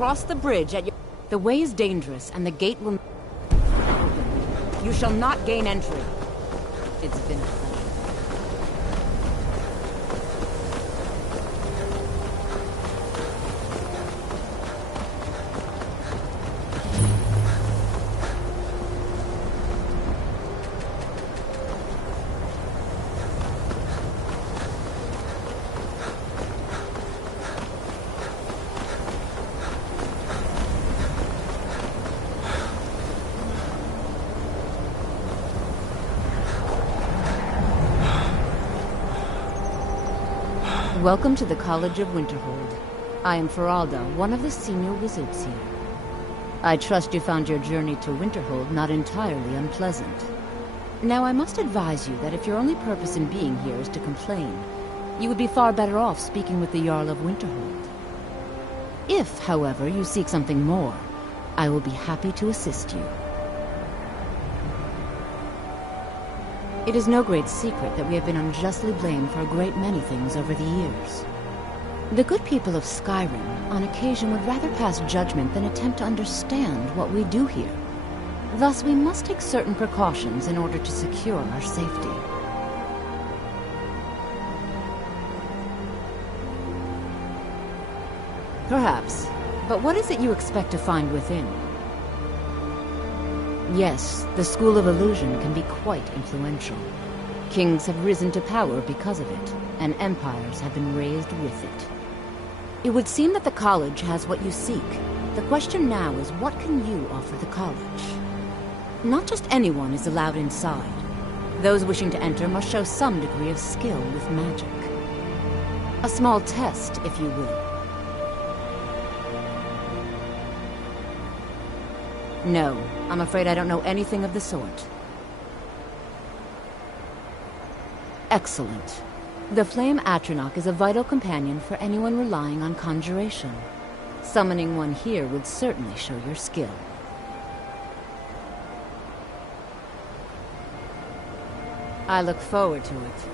cross the bridge at your... The way is dangerous, and the gate will... You shall not gain entry. It's been a pleasure. Welcome to the College of Winterhold. I am Feralda, one of the senior wizards here. I trust you found your journey to Winterhold not entirely unpleasant. Now, I must advise you that if your only purpose in being here is to complain, you would be far better off speaking with the Jarl of Winterhold. If, however, you seek something more, I will be happy to assist you. It is no great secret that we have been unjustly blamed for a great many things over the years. The good people of Skyrim, on occasion, would rather pass judgment than attempt to understand what we do here. Thus, we must take certain precautions in order to secure our safety. Perhaps. But what is it you expect to find within? Yes, the School of Illusion can be quite influential. Kings have risen to power because of it, and empires have been raised with it. It would seem that the college has what you seek. The question now is, what can you offer the college? Not just anyone is allowed inside. Those wishing to enter must show some degree of skill with magic. A small test, if you will. No, I'm afraid I don't know anything of the sort. Excellent. The Flame Atronach is a vital companion for anyone relying on conjuration. Summoning one here would certainly show your skill. I look forward to it.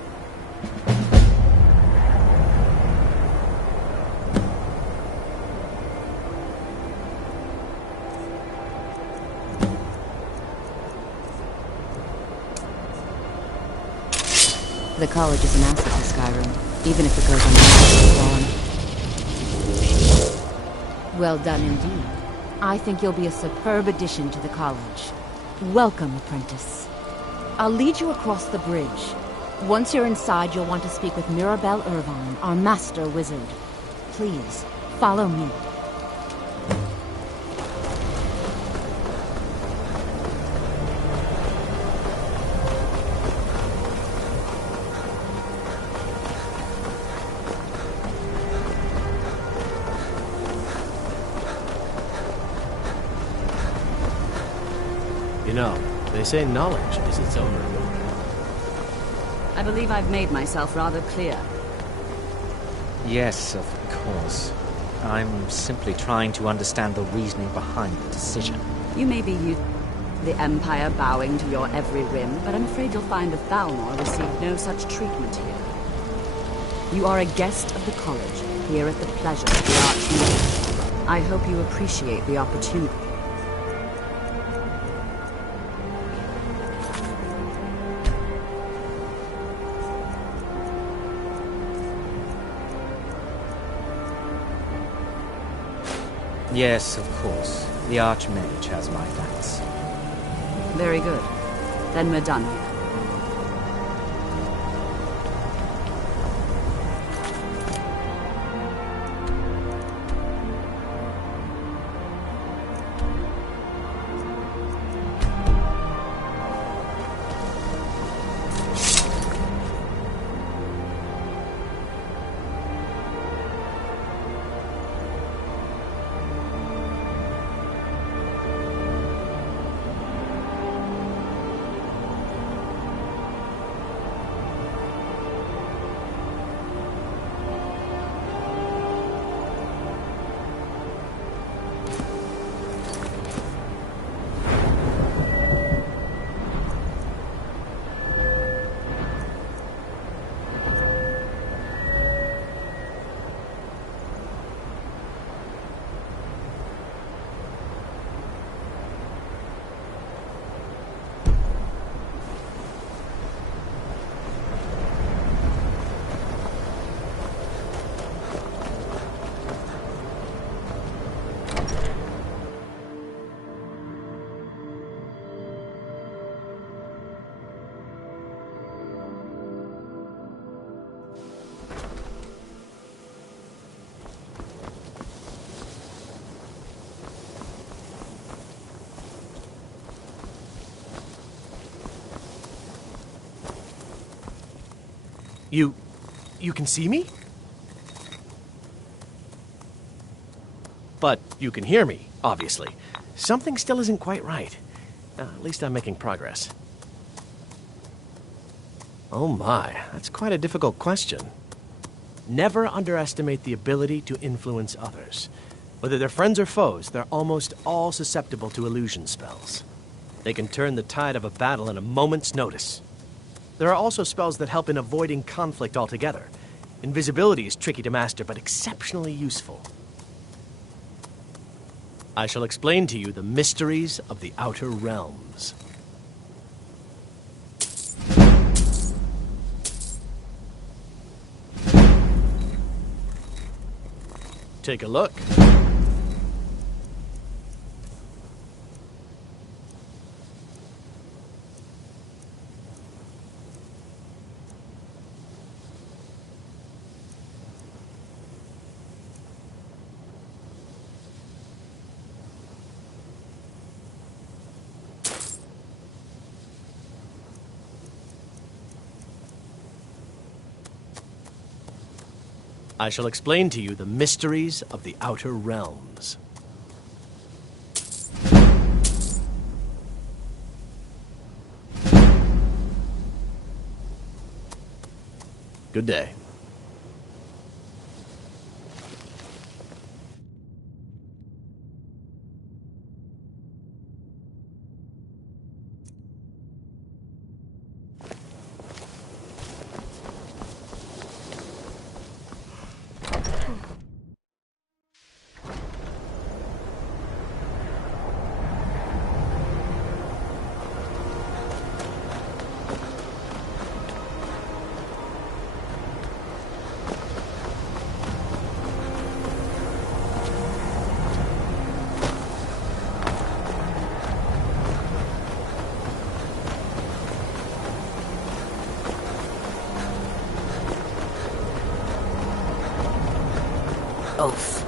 The college is an asset to Skyrim, even if it goes unnoticed. Well done indeed. I think you'll be a superb addition to the college. Welcome, apprentice. I'll lead you across the bridge. Once you're inside, you'll want to speak with Mirabelle Irvine, our master wizard. Please, follow me. You know, they say knowledge is its own reward. I believe I've made myself rather clear. Yes, of course. I'm simply trying to understand the reasoning behind the decision. You may be used to the Empire bowing to your every whim, but I'm afraid you'll find the Thalmor receive no such treatment here. You are a guest of the college, here at the pleasure of the Archmage. I hope you appreciate the opportunity. Yes, of course. The Archmage has my thanks. Very good. Then we're done here. You can see me? But you can hear me, obviously. Something still isn't quite right. At least I'm making progress. Oh my, that's quite a difficult question. Never underestimate the ability to influence others. Whether they're friends or foes, they're almost all susceptible to illusion spells. They can turn the tide of a battle in a moment's notice. There are also spells that help in avoiding conflict altogether. Invisibility is tricky to master, but exceptionally useful. I shall explain to you the mysteries of the Outer Realms. Take a look. I shall explain to you the mysteries of the Outer Realms. Good day. Oath.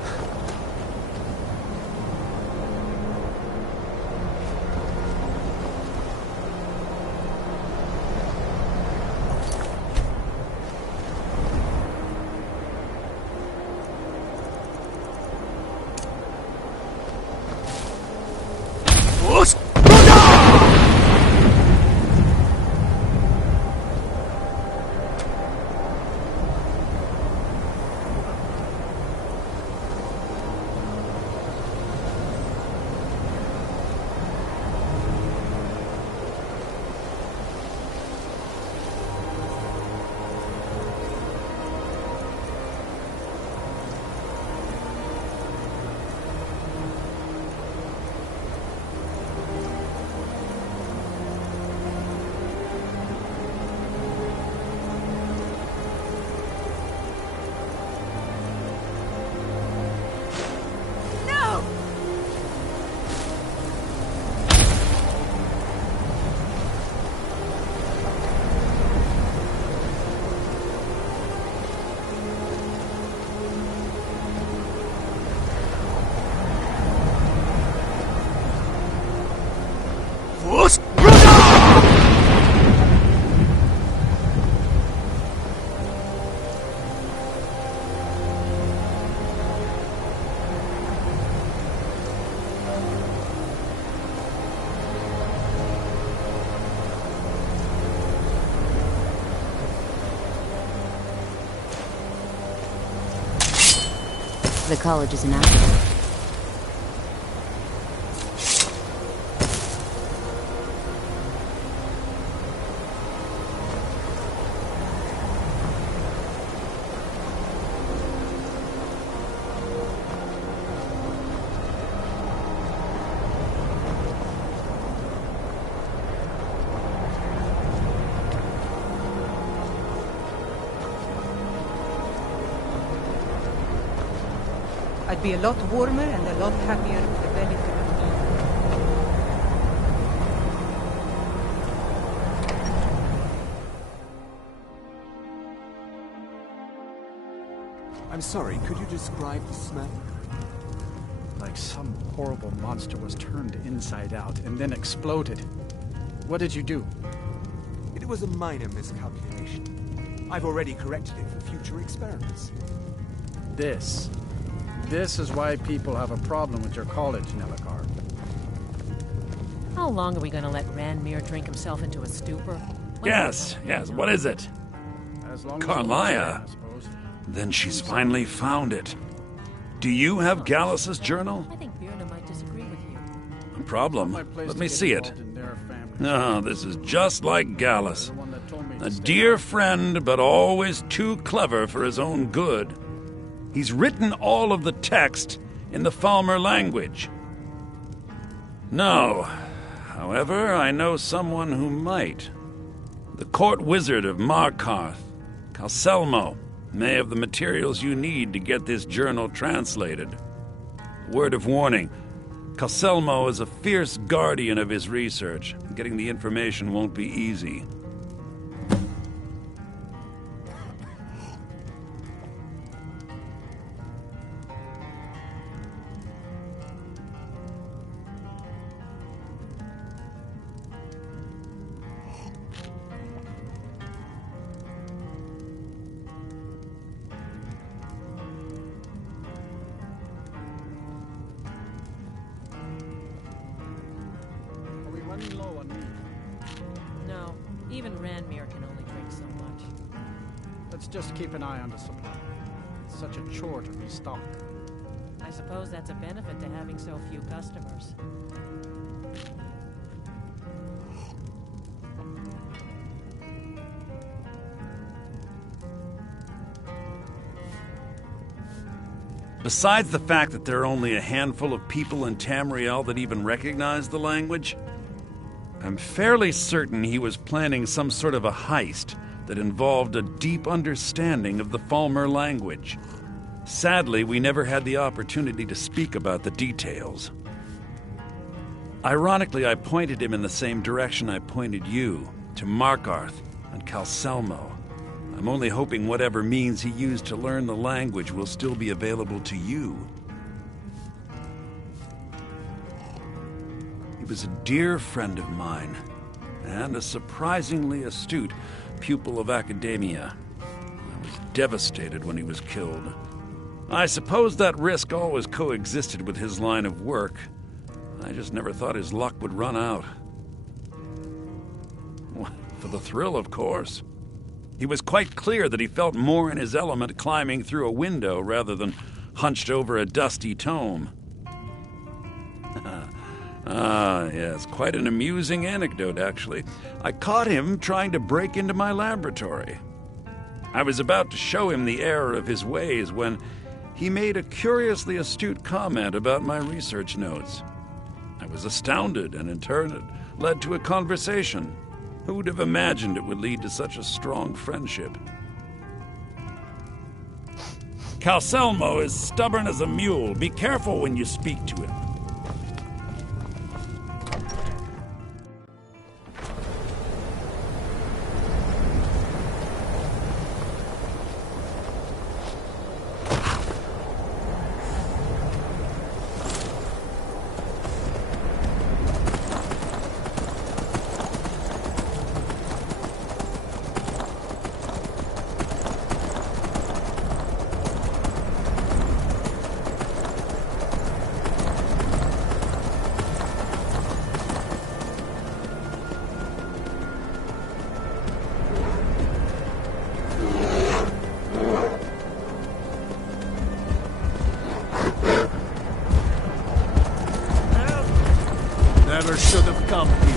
The college is inactive. I'd be a lot warmer and a lot happier with a belly full of meat. I'm sorry, could you describe the smell? Like some horrible monster was turned inside out and then exploded. What did you do? It was a minor miscalculation. I've already corrected it for future experiments. This is why people have a problem with your college, Nelligar. How long are we going to let Ranmir drink himself into a stupor? Yes, what is it? As long Carlia. as I suppose. Then she's finally found it. Do you have Gallus's journal? I think Birna might disagree with you. No problem. My place Let to me get see it. involved in their family. No, this is just like Gallus. The one that told me to A stay dear out. friend, but always too clever for his own good. He's written all of the text in the Falmer language. No. However, I know someone who might. The court wizard of Markarth, Calselmo, may have the materials you need to get this journal translated. Word of warning, Calselmo is a fierce guardian of his research. Getting the information won't be easy. Are we running low on meat? No, even Ranmir can only drink so much. Let's just keep an eye on the supply. It's such a chore to restock. I suppose that's a benefit to having so few customers. Besides the fact that there are only a handful of people in Tamriel that even recognize the language, I'm fairly certain he was planning some sort of a heist that involved a deep understanding of the Falmer language. Sadly, we never had the opportunity to speak about the details. Ironically, I pointed him in the same direction I pointed you, to Markarth and Calselmo. I'm only hoping whatever means he used to learn the language will still be available to you. He was a dear friend of mine, and a surprisingly astute pupil of academia. I was devastated when he was killed. I suppose that risk always coexisted with his line of work. I just never thought his luck would run out. For the thrill, of course. He was quite clear that he felt more in his element climbing through a window rather than hunched over a dusty tome. Yes, quite an amusing anecdote, actually. I caught him trying to break into my laboratory. I was about to show him the error of his ways when he made a curiously astute comment about my research notes. I was astounded, and in turn it led to a conversation. Who would have imagined it would lead to such a strong friendship? Calselmo is stubborn as a mule. Be careful when you speak to him. Never should have come here.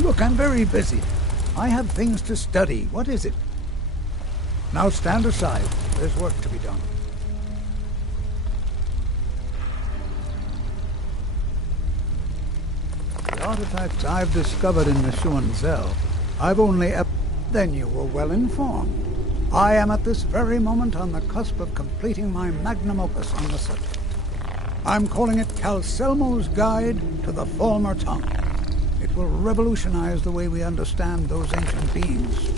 Look, I'm very busy. I have things to study. What is it? Now stand aside. There's work to be done. The artifacts I've discovered in the Schuenzell, I've only... Then you were well informed. I am at this very moment on the cusp of completing my magnum opus on the subject. I'm calling it Calcelmo's Guide to the Falmer Tongue. It will revolutionize the way we understand those ancient beings.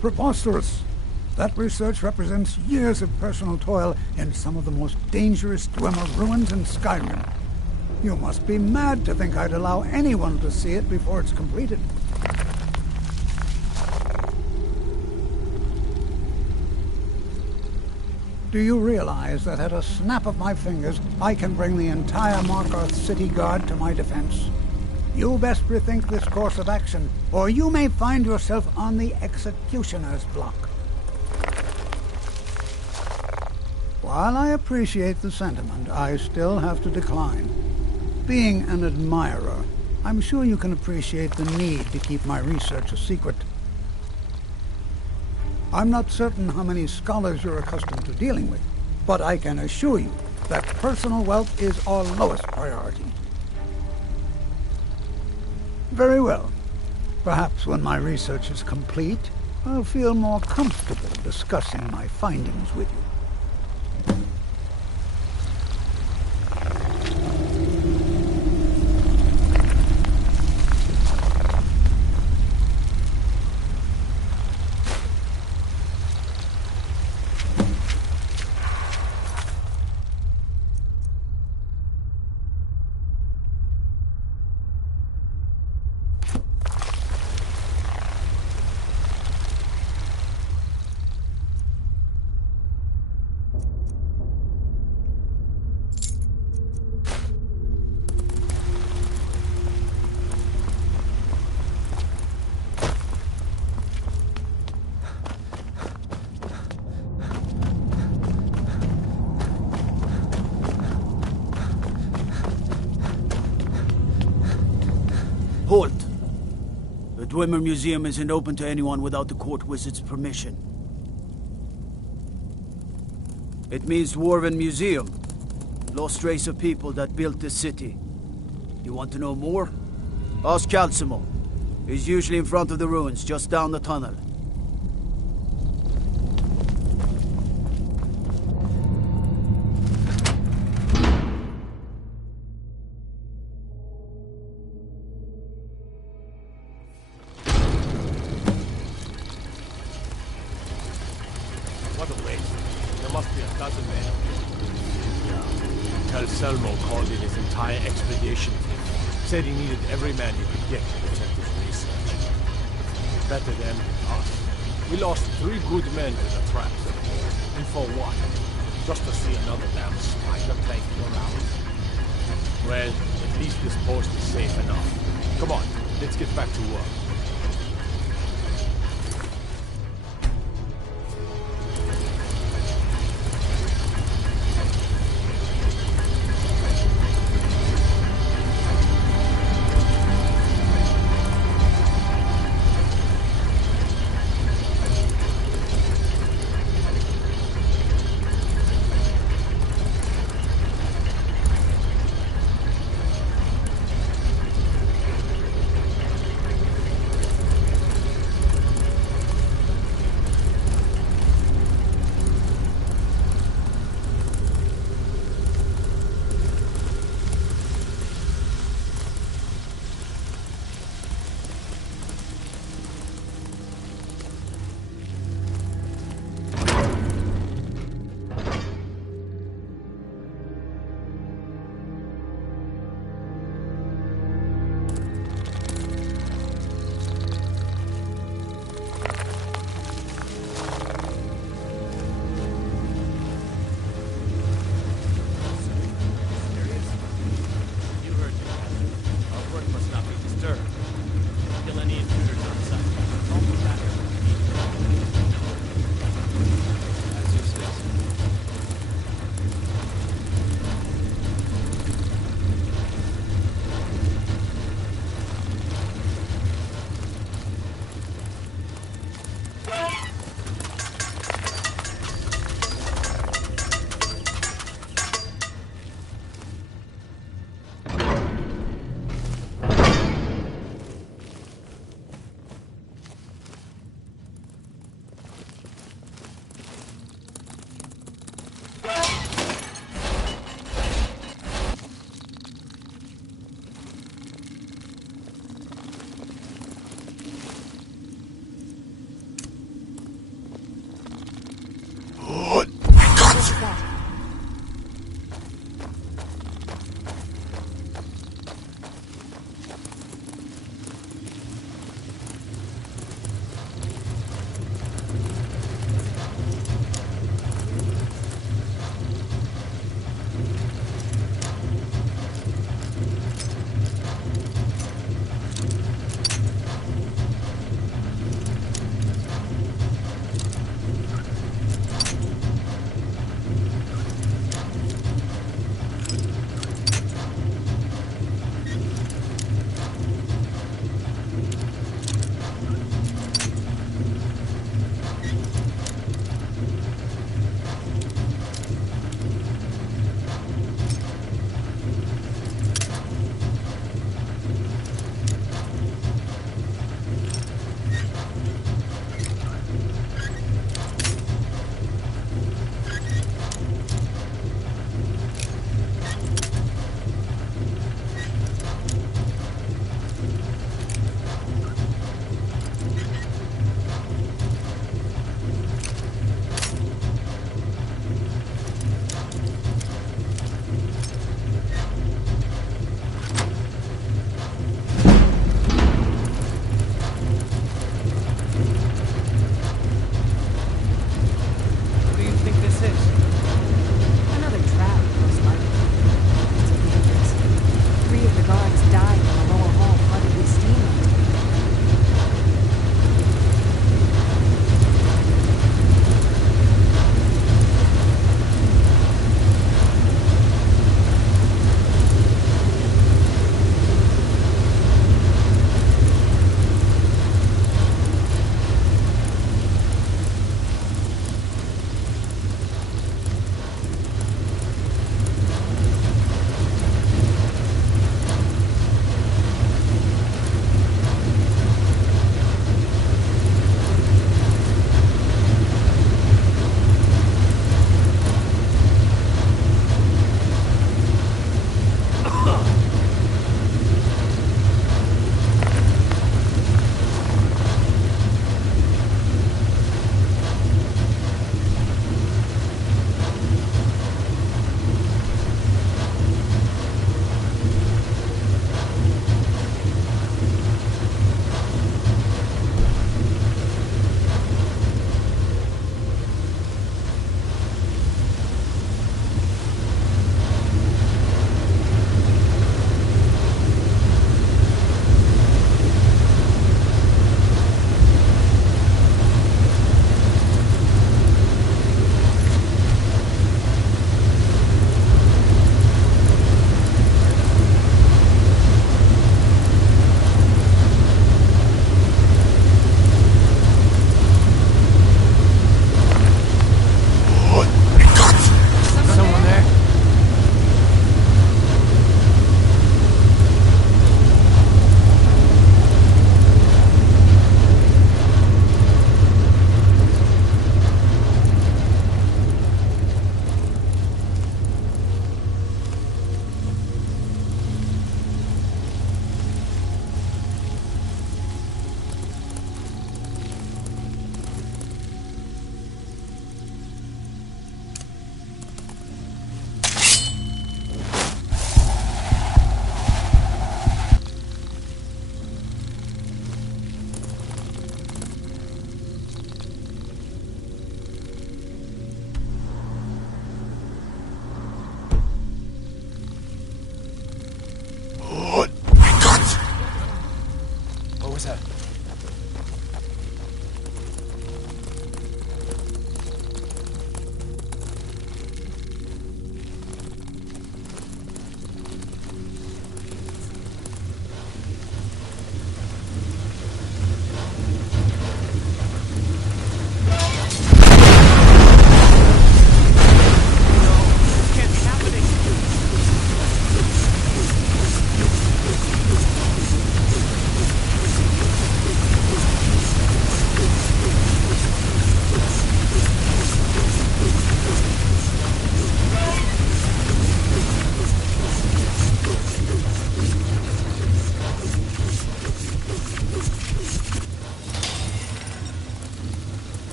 Preposterous! That research represents years of personal toil in some of the most dangerous Dwemer ruins in Skyrim. You must be mad to think I'd allow anyone to see it before it's completed. Do you realize that at a snap of my fingers, I can bring the entire Markarth City Guard to my defense? You best rethink this course of action, or you may find yourself on the executioner's block. While I appreciate the sentiment, I still have to decline. Being an admirer, I'm sure you can appreciate the need to keep my research a secret. I'm not certain how many scholars you're accustomed to dealing with, but I can assure you that personal wealth is our lowest priority. Very well. Perhaps when my research is complete, I'll feel more comfortable discussing my findings with you. Halt! The Dwemer Museum isn't open to anyone without the court wizard's permission. It means Dwarven Museum. Lost race of people that built this city. You want to know more? Ask Calcelmo. He's usually in front of the ruins, just down the tunnel. What a waste. There must be a dozen men. Yeah. Calcelmo called in his entire expedition team. Said he needed every man he could get to protect his research. Better than us. We lost 3 good men to the traps. And for what? Just to see another damn spider plaguing around. Well, at least this post is safe enough. Come on, let's get back to work.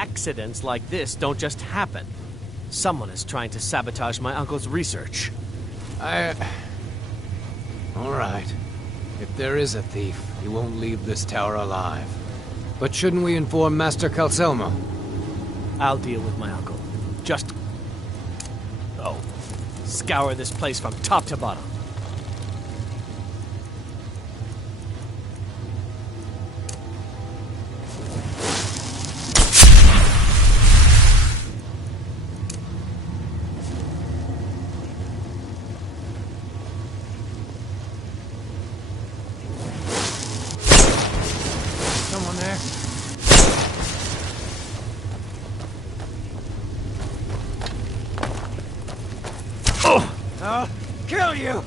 accidents like this don't just happen. Someone is trying to sabotage my uncle's research. All right. If there is a thief, he won't leave this tower alive. But shouldn't we inform Master Calcelmo? I'll deal with my uncle. Just... oh. Scour this place from top to bottom. Someone there? Oh! I'll kill you!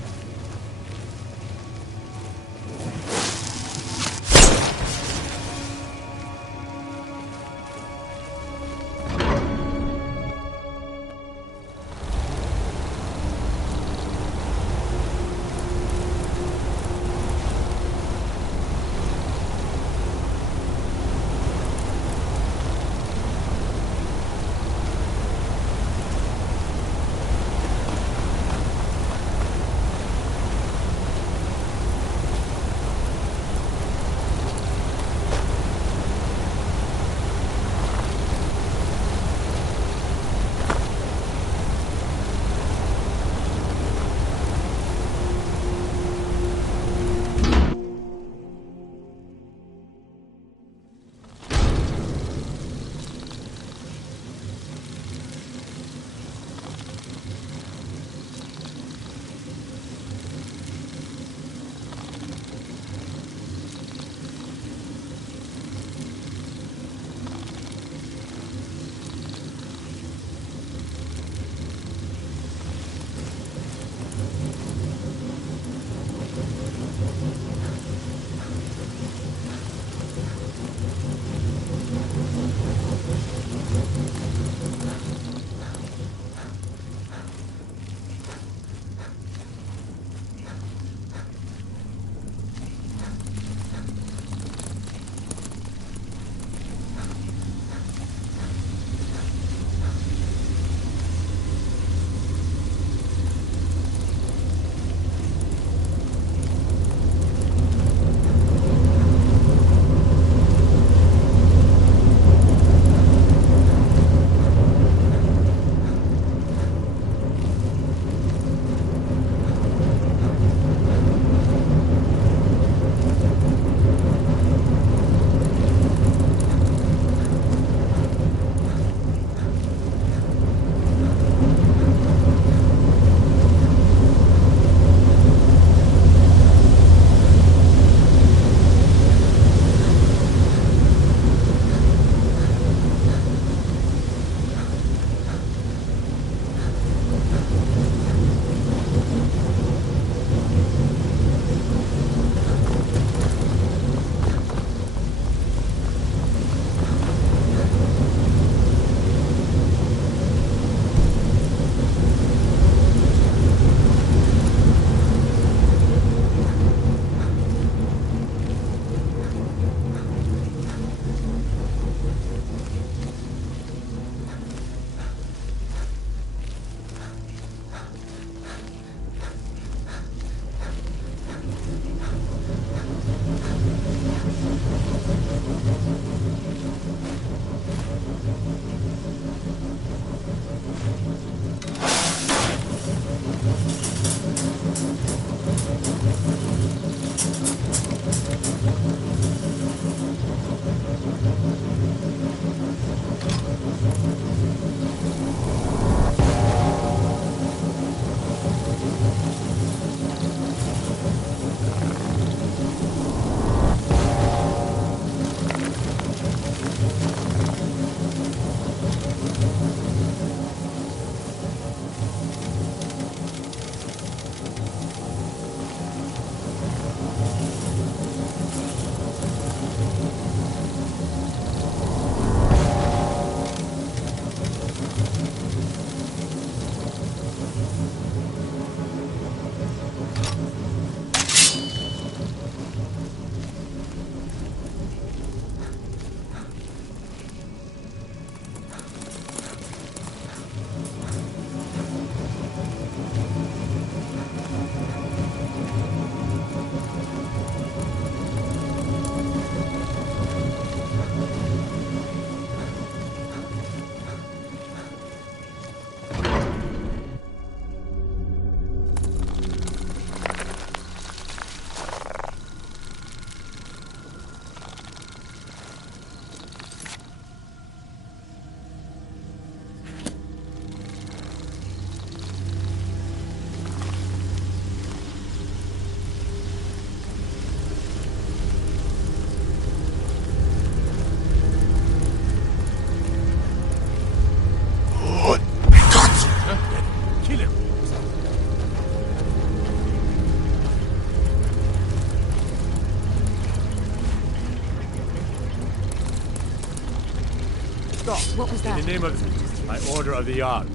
Stop! What was that? In the name of... by order of the Jarl.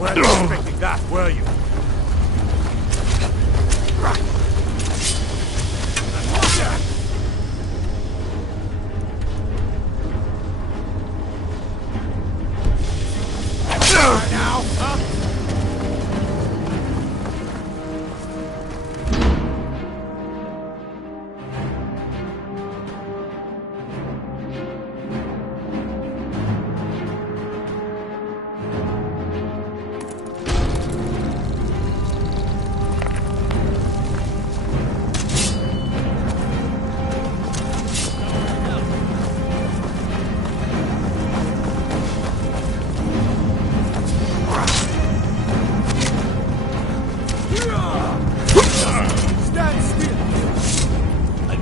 Weren't expecting that, were you? Now, huh?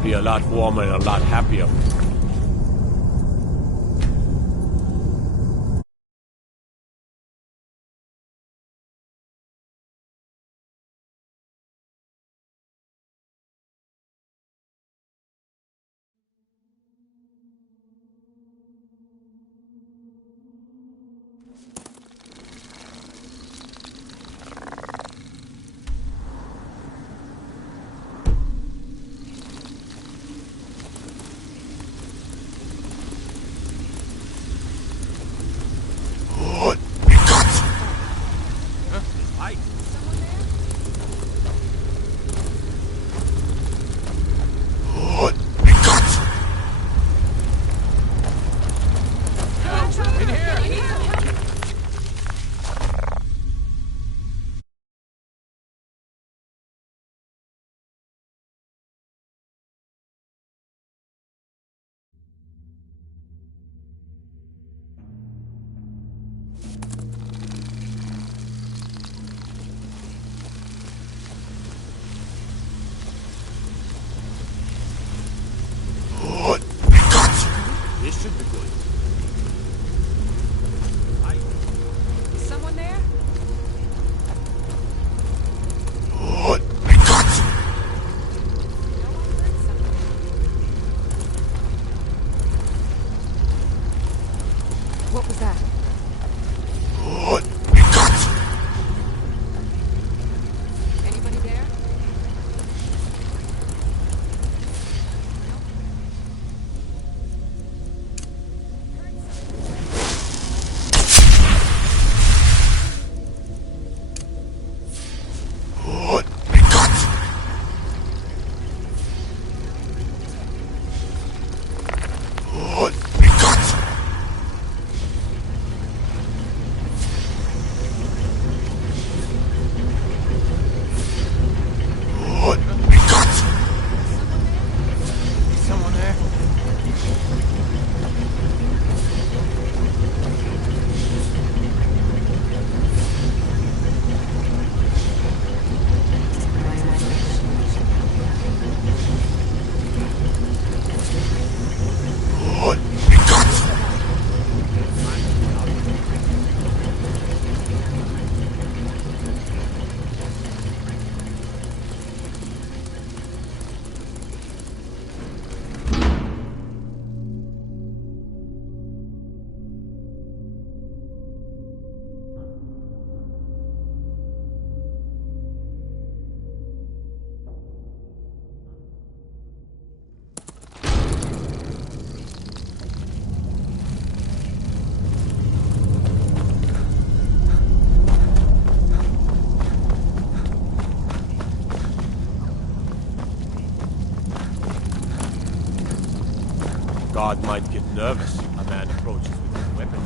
Be a lot warmer and a lot happier. This should be good. Is someone there? What was that? Anybody there? God might get nervous. A man approaches with his weapon.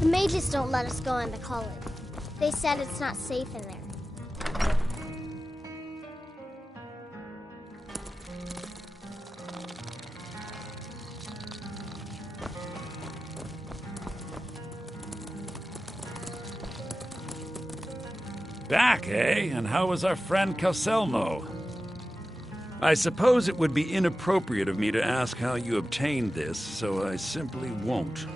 The mages don't let us go into college. They said it's not safe in there. Back, eh? And how was our friend Calselmo? I suppose it would be inappropriate of me to ask how you obtained this, so I simply won't.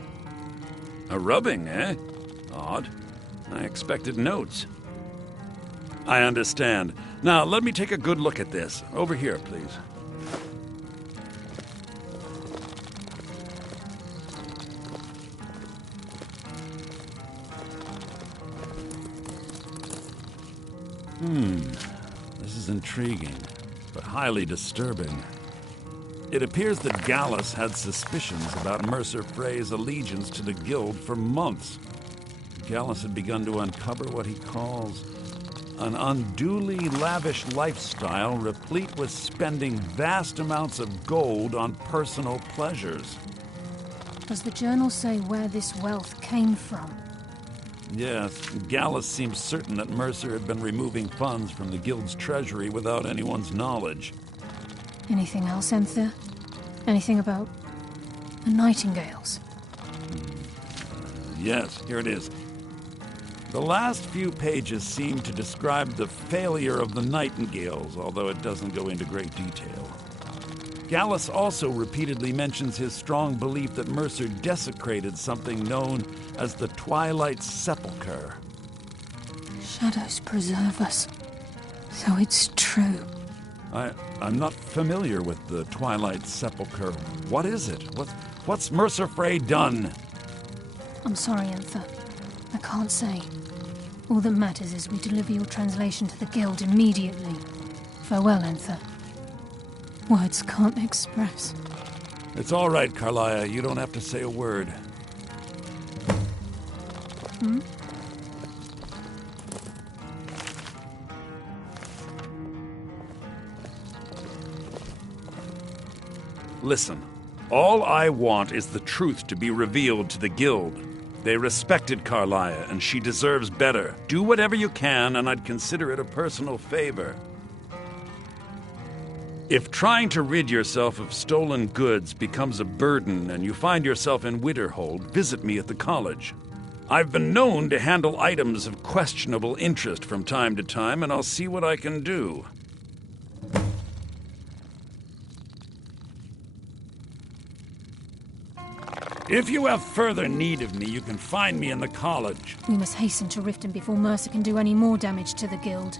A rubbing, eh? Odd. I expected notes. I understand. Now, let me take a good look at this. Over here, please. This is intriguing, but highly disturbing. It appears that Gallus had suspicions about Mercer Frey's allegiance to the Guild for months. Gallus had begun to uncover what he calls an unduly lavish lifestyle replete with spending vast amounts of gold on personal pleasures. Does the journal say where this wealth came from? Yes, Gallus seems certain that Mercer had been removing funds from the Guild's treasury without anyone's knowledge. Anything else, Enthir? Anything about the Nightingales? Yes, here it is. The last few pages seem to describe the failure of the Nightingales, although it doesn't go into great detail. Gallus also repeatedly mentions his strong belief that Mercer desecrated something known as the Twilight Sepulchre. Shadows preserve us. So it's true. I'm not familiar with the Twilight Sepulchre. What is it? What's Mercer Frey done? I'm sorry, Enthir. I can't say. All that matters is we deliver your translation to the Guild immediately. Farewell, Enthir. Words can't express. It's all right, Carlia. You don't have to say a word. Listen, all I want is the truth to be revealed to the Guild. They respected Carlia, and she deserves better. Do whatever you can, and I'd consider it a personal favor. If trying to rid yourself of stolen goods becomes a burden and you find yourself in Winterhold, visit me at the college. I've been known to handle items of questionable interest from time to time, and I'll see what I can do. If you have further need of me, you can find me in the college. We must hasten to Riften before Mercer can do any more damage to the Guild.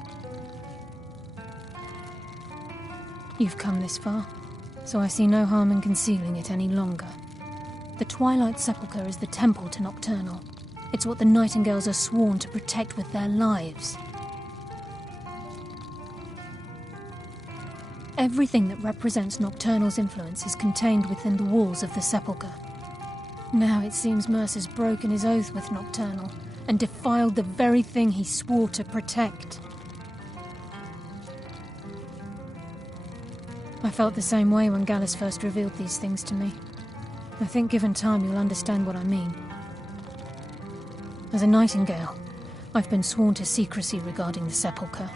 You've come this far, so I see no harm in concealing it any longer. The Twilight Sepulchre is the temple to Nocturnal. It's what the Nightingales are sworn to protect with their lives. Everything that represents Nocturnal's influence is contained within the walls of the Sepulchre. Now it seems Mercer's broken his oath with Nocturnal and defiled the very thing he swore to protect. I felt the same way when Gallus first revealed these things to me. I think given time you'll understand what I mean. As a Nightingale, I've been sworn to secrecy regarding the Sepulchre.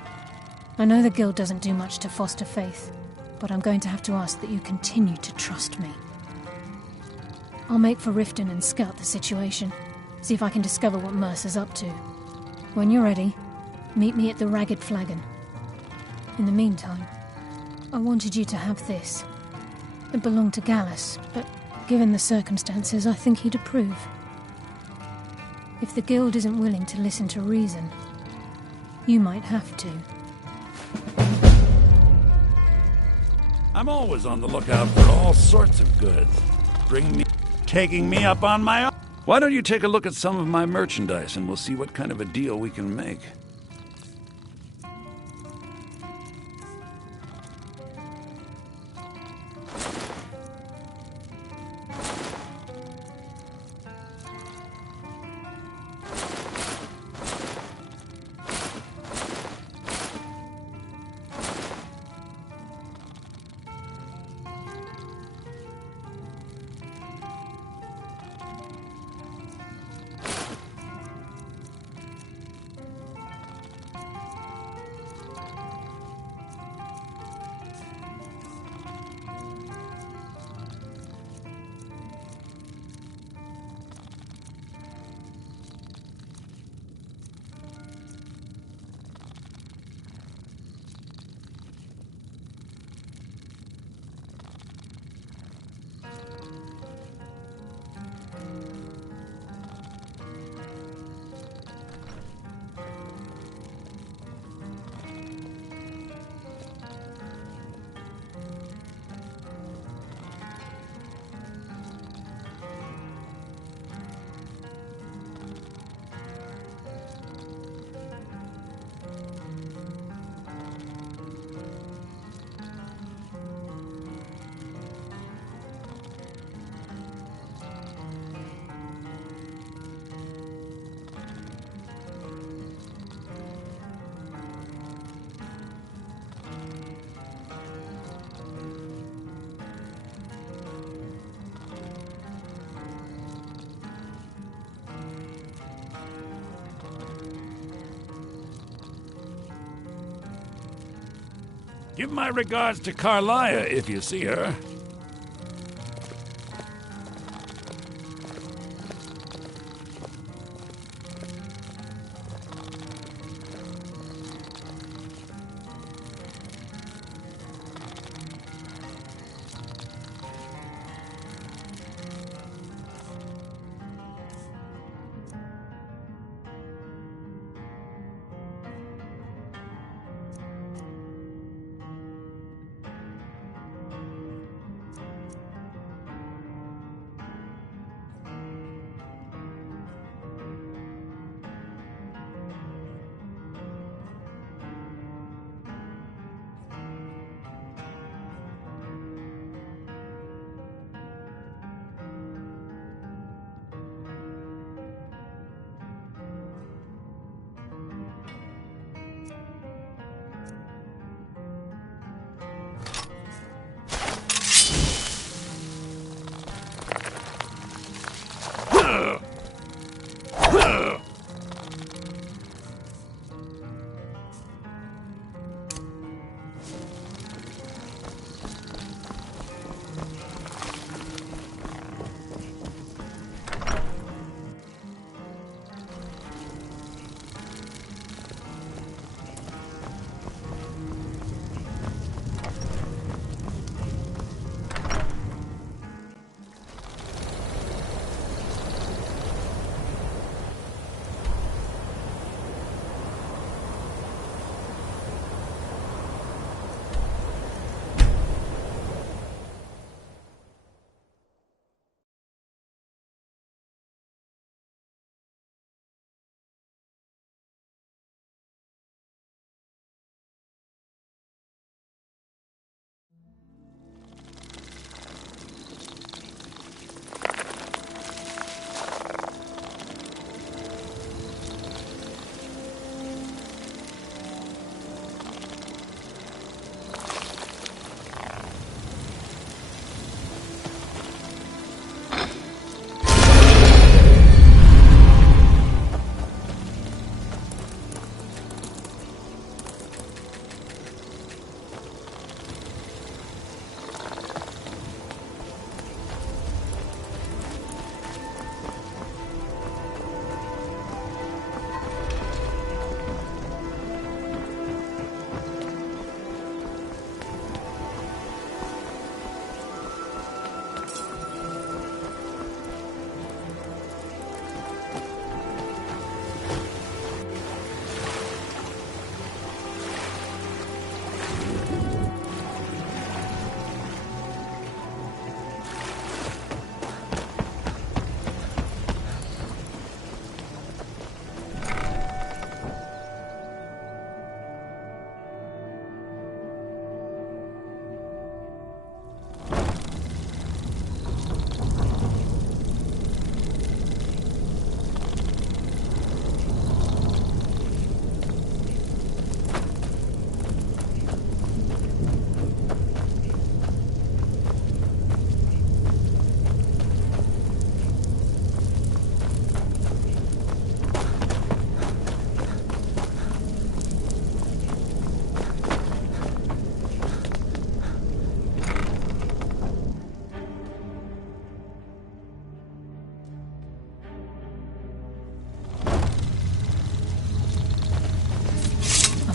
I know the Guild doesn't do much to foster faith, but I'm going to have to ask that you continue to trust me. I'll make for Riften and scout the situation, see if I can discover what Mercer's up to. When you're ready, meet me at the Ragged Flagon. In the meantime, I wanted you to have this. It belonged to Gallus, but given the circumstances, I think he'd approve. If the Guild isn't willing to listen to reason, you might have to. I'm always on the lookout for all sorts of goods. Taking me up on my own. Why don't you take a look at some of my merchandise and we'll see what kind of a deal we can make. Give my regards to Carlia if you see her.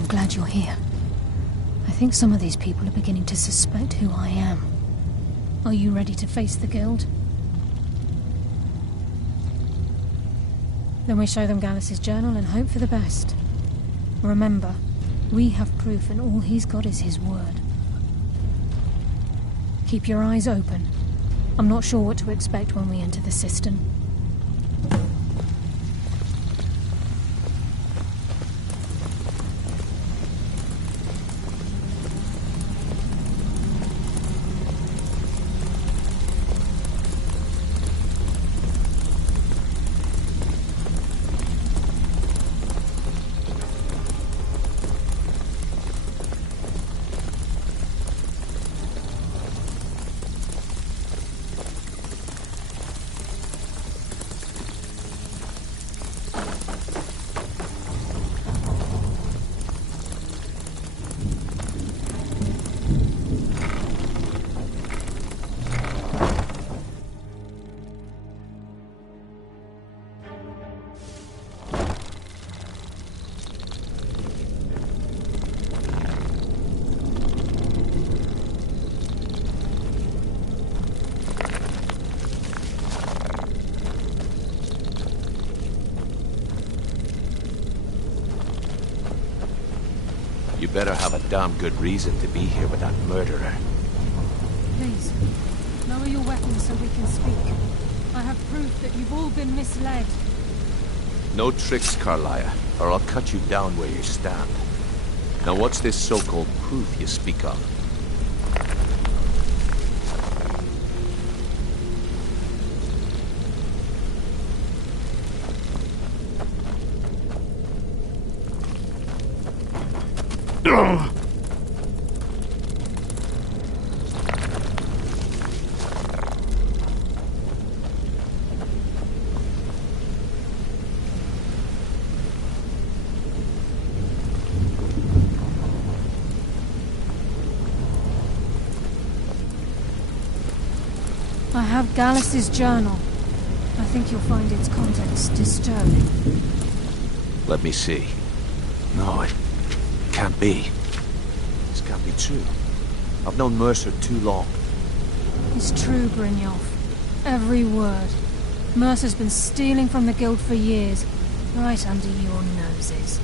Glad you're here. I think some of these people are beginning to suspect who I am. Are you ready to face the Guild? Then we show them Gallus's journal and hope for the best. Remember, we have proof and all he's got is his word. Keep your eyes open. I'm not sure what to expect when we enter the cistern. better have a damn good reason to be here with that murderer. Please, lower your weapons so we can speak. I have proof that you've all been misled. No tricks, Carlia, or I'll cut you down where you stand. Now what's this so-called proof you speak of? I have Gallus's journal. I think you'll find its contents disturbing. Let me see. No, it can't be. This can't be true. I've known Mercer too long. It's true, Brynjolf. Every word. Mercer's been stealing from the Guild for years, right under your noses.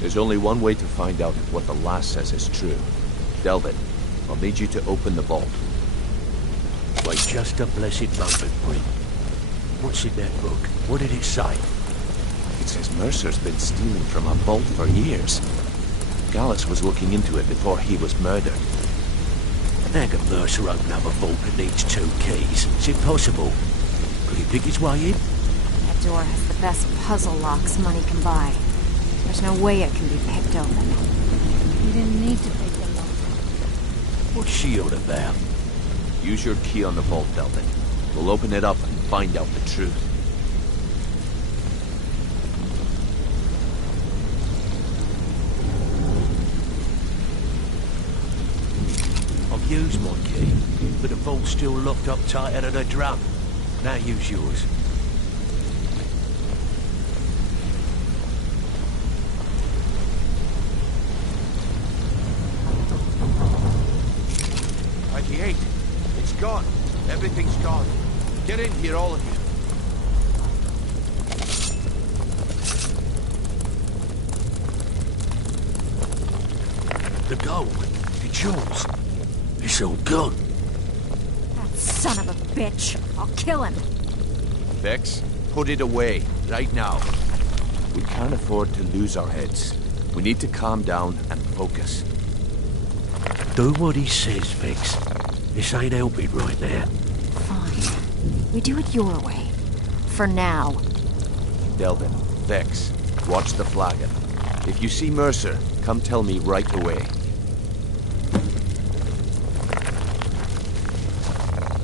There's only one way to find out if what the lass says is true. Delvin, I'll need you to open the vault. Wait just a blessed moment, Bryn. What's in that book? What did it say? It says Mercer's been stealing from a vault for years. Gallus was looking into it before he was murdered. How can Mercer open up a vault that needs 2 keys? It's impossible. Could he pick his way in? That door has the best puzzle locks money can buy. There's no way it can be picked open. You didn't need to pick the lock. What's she on about? Use your key on the vault, Delvin. We'll open it up and find out the truth. I've used my key, but the vault's still locked up tighter than a drum. Now use yours. It's gone. Everything's gone. Get in here, all of you. The gold. It's yours. It's all gone. That son of a bitch. I'll kill him. Vex, put it away, right now. We can't afford to lose our heads. We need to calm down and focus. Do what he says, Vex. This ain't helping right now. Fine. We do it your way. For now. Delvin, Vex, watch the flagon. If you see Mercer, come tell me right away.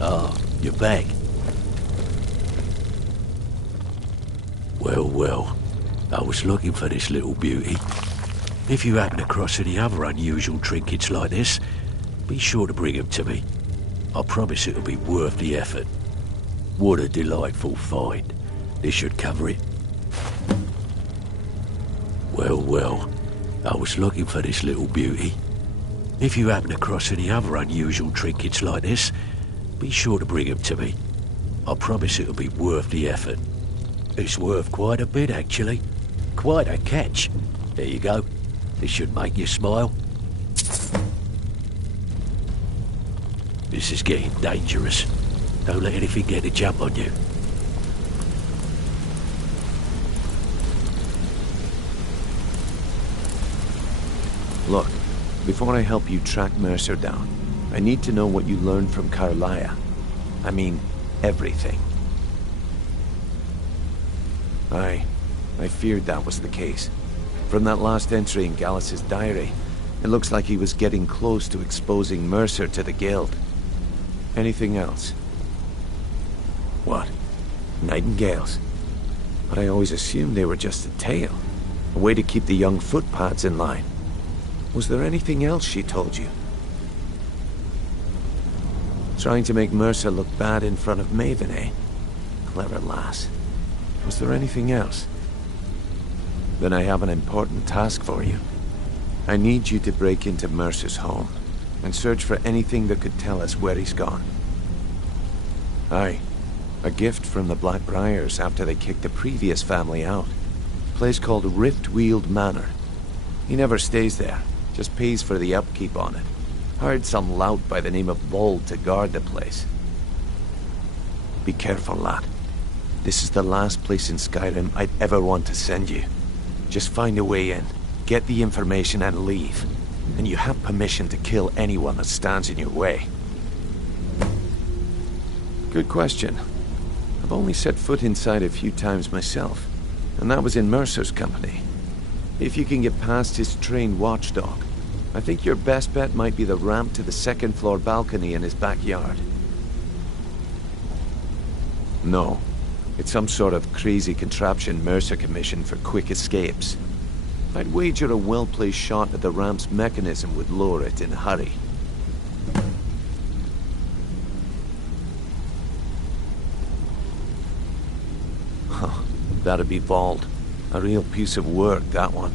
Oh, you're back. Well, well. I was looking for this little beauty. If you happen across any other unusual trinkets like this, be sure to bring them to me. I promise it'll be worth the effort. What a delightful find. This should cover it. Well, well. I was looking for this little beauty. If you happen across any other unusual trinkets like this, be sure to bring them to me. I promise it'll be worth the effort. It's worth quite a bit, actually. Quite a catch. There you go. This should make you smile. This is getting dangerous. Don't let anything get a jump on you. Look, before I help you track Mercer down, I need to know what you learned from Carlia. I mean, everything. I feared that was the case. From that last entry in Gallus's diary, it looks like he was getting close to exposing Mercer to the Guild. Anything else? What? Nightingales? But I always assumed they were just a tale. A way to keep the young footpads in line. Was there anything else she told you? Trying to make Mercer look bad in front of Maven, eh? Clever lass. Was there anything else? Then I have an important task for you. I need you to break into Mercer's home and search for anything that could tell us where he's gone. Aye, a gift from the Blackbriars after they kicked the previous family out. A place called Riftweald Manor. He never stays there, Just pays for the upkeep on it. Hired some lout by the name of Vold to guard the place. Be careful, lad. This is the last place in Skyrim I'd ever want to send you. Just find a way in, get the information and leave. And you have permission to kill anyone that stands in your way. Good question. I've only set foot inside a few times myself, and that was in Mercer's company. If you can get past his trained watchdog, I think your best bet might be the ramp to the second-floor balcony in his backyard. No. It's some sort of crazy contraption Mercer commissioned for quick escapes. I'd wager a well-placed shot at the ramp's mechanism would lower it in a hurry. Huh. That'd be Vold. A real piece of work, that one.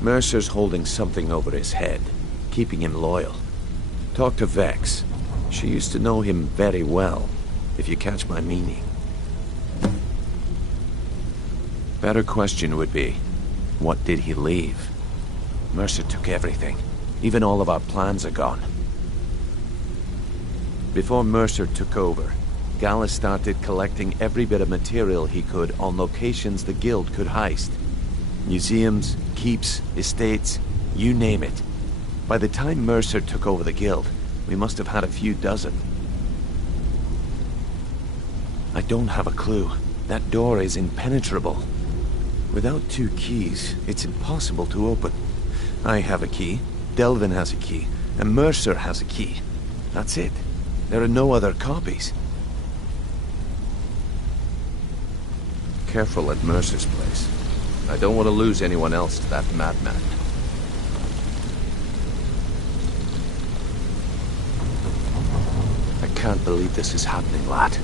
Mercer's holding something over his head, keeping him loyal. Talk to Vex. She used to know him very well, if you catch my meaning. Better question would be, what did he leave? Mercer took everything. Even all of our plans are gone. Before Mercer took over, Gallus started collecting every bit of material he could on locations the Guild could heist. Museums, keeps, estates, you name it. By the time Mercer took over the Guild, we must have had a few dozen. I don't have a clue. That door is impenetrable. Without 2 keys, it's impossible to open. I have a key, Delvin has a key, and Mercer has a key. That's it. There are no other copies. Careful at Mercer's place. I don't want to lose anyone else to that madman. I can't believe this is happening, lad.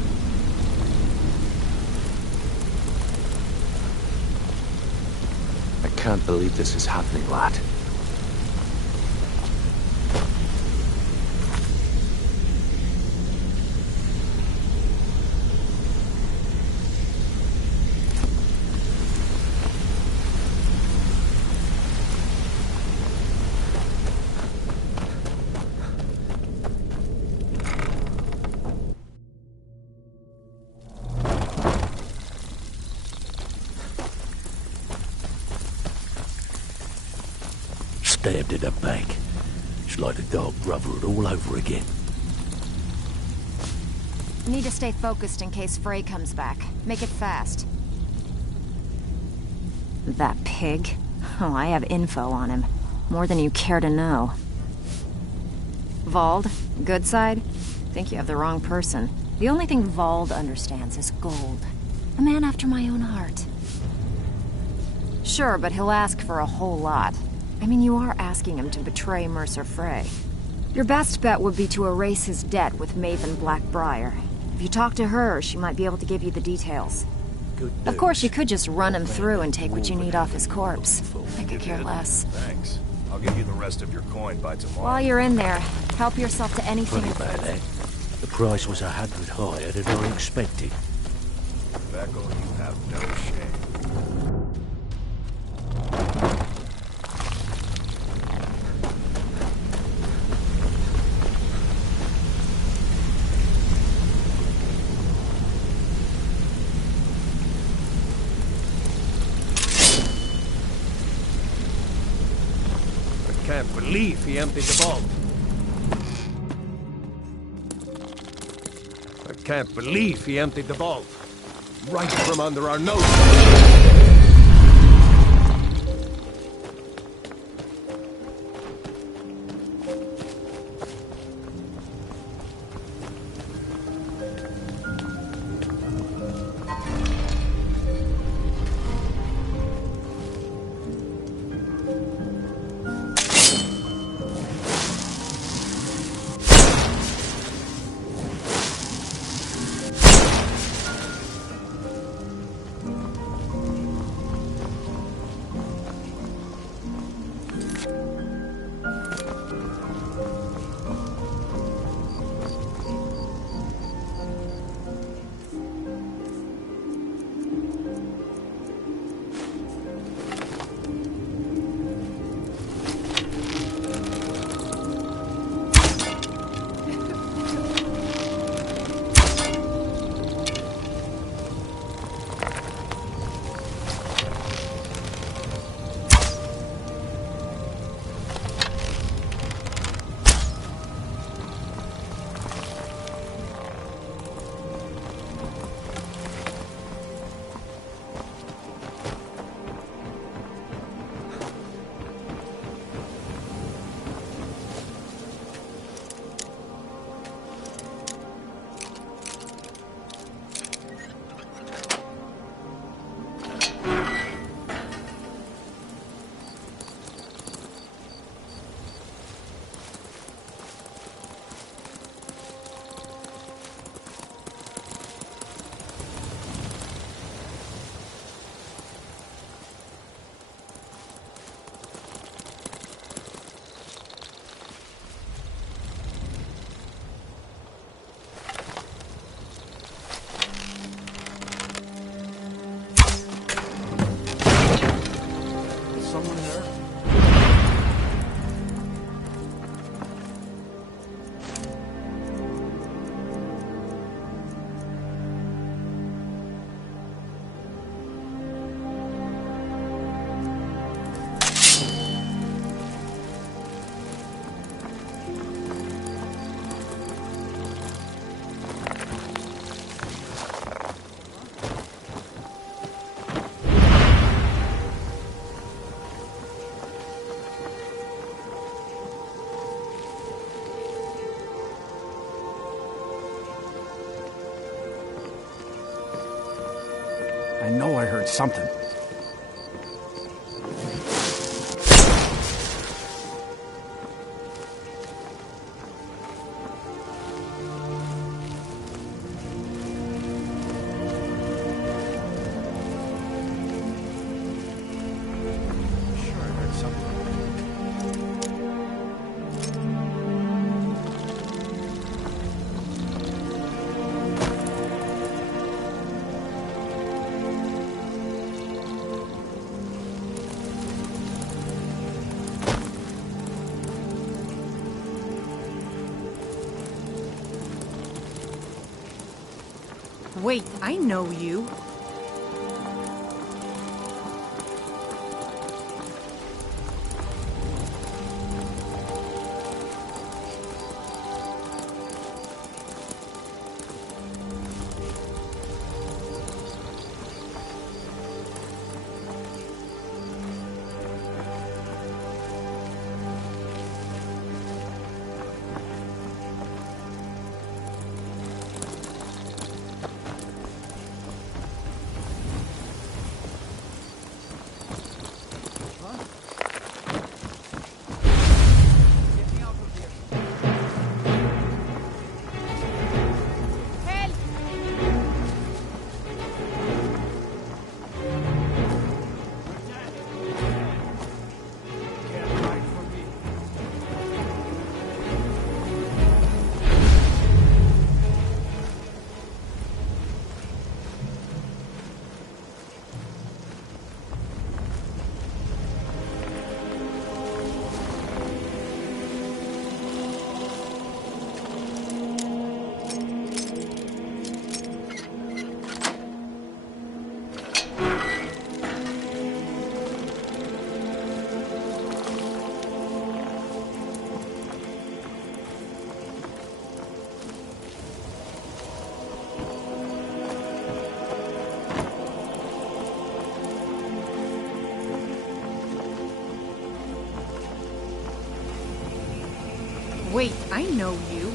I can't believe this is happening, lad. Stabbed in the back. It's like the Dark Brotherhood all over again. Need to stay focused in case Frey comes back. Make it fast. That pig? Oh, I have info on him. More than you care to know. Vold? Good side? Think you have the wrong person. The only thing Vold understands is gold. A man after my own heart. Sure, but he'll ask for a whole lot. I mean, you are asking him to betray Mercer Frey. Your best bet would be to erase his debt with Maven Blackbriar. If you talk to her, she might be able to give you the details. Of course, you could just run him through and take what you need off his corpse. I could care less. Thanks. I'll give you the rest of your coin by tomorrow. While you're in there, help yourself to anything. Funny about that. The price was 100 higher than I expected. Beckel, you have no shame. I can't believe he emptied the vault. I can't believe he emptied the vault. Right from under our noses. I know I heard something. Wait, I know you. Wait, I know you.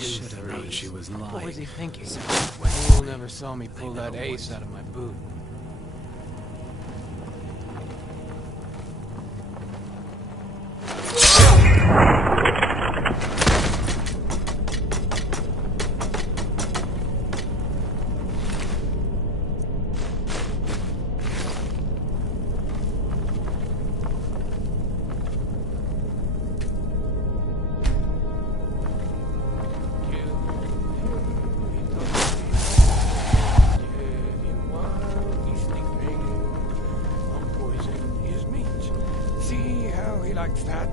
Should have known she was lying. What was he thinking? Fool never saw me pull that ace out of my boot. Like that.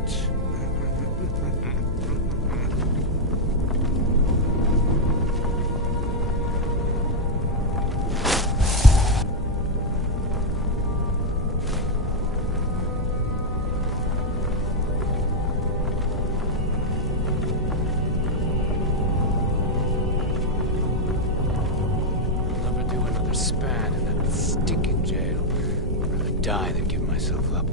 I'll never do another span in that stinking jail. I'd rather die than give myself up.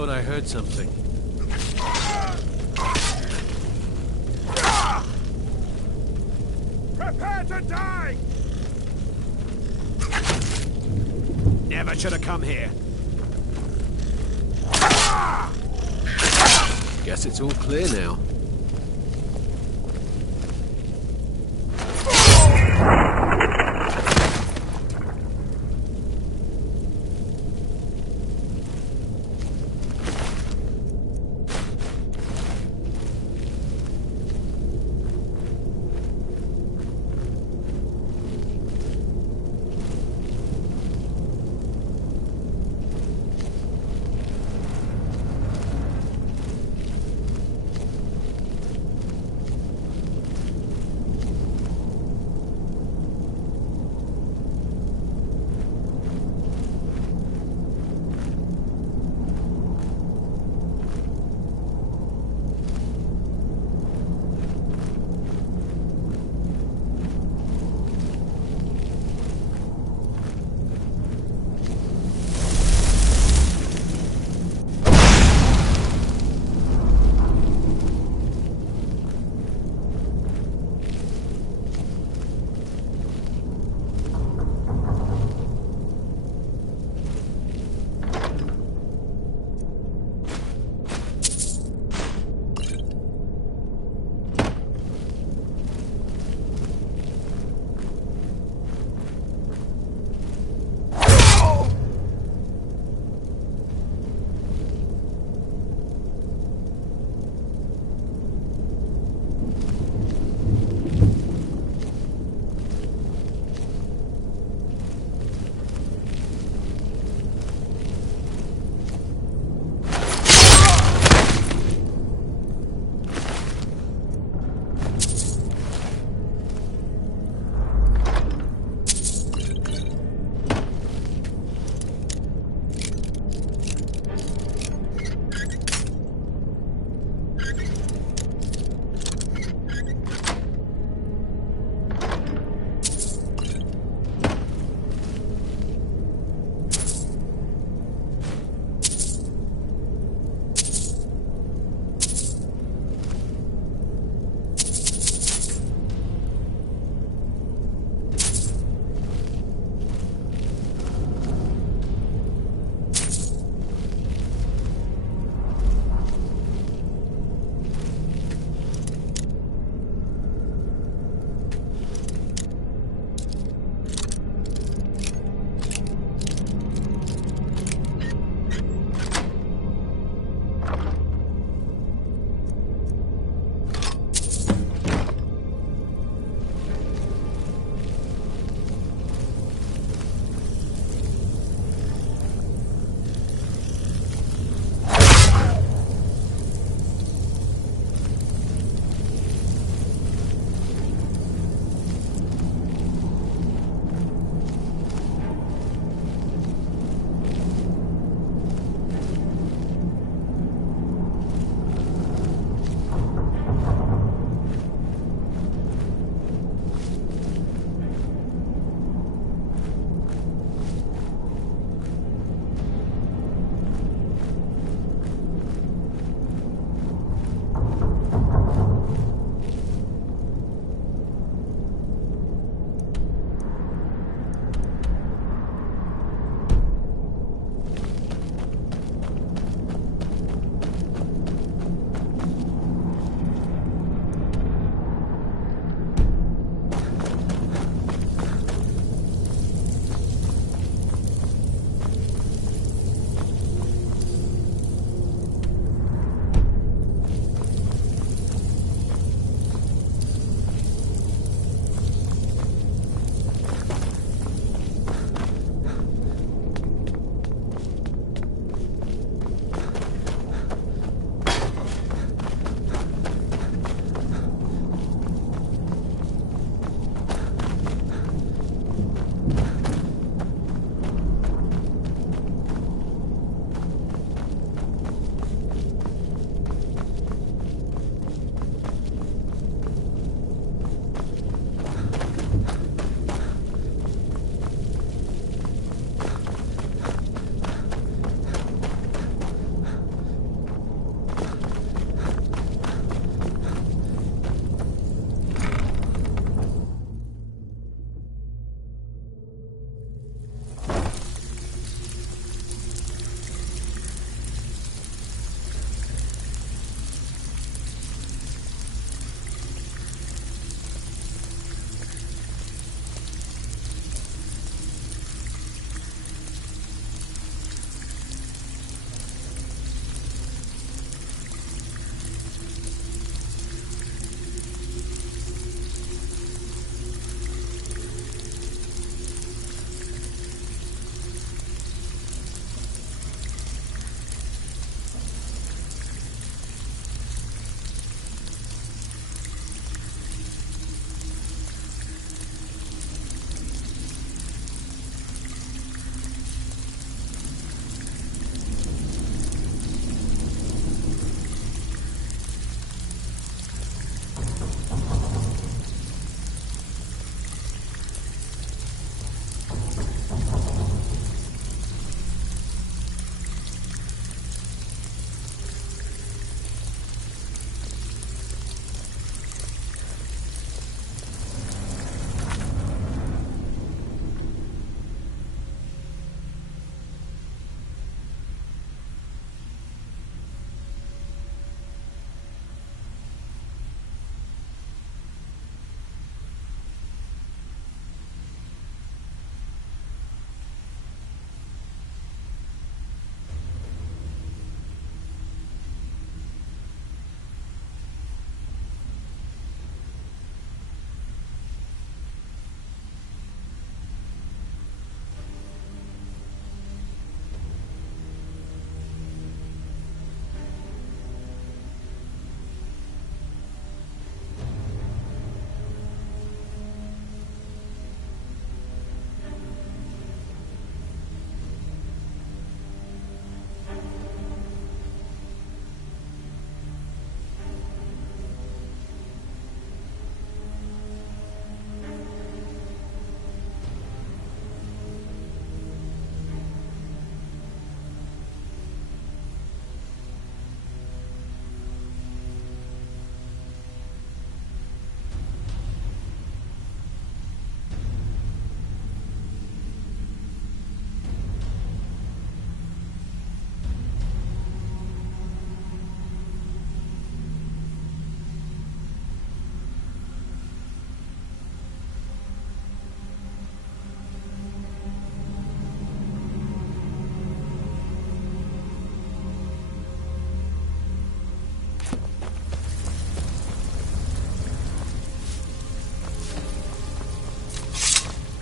thought I heard something. Prepare to die! Never should have come here. Guess it's all clear now.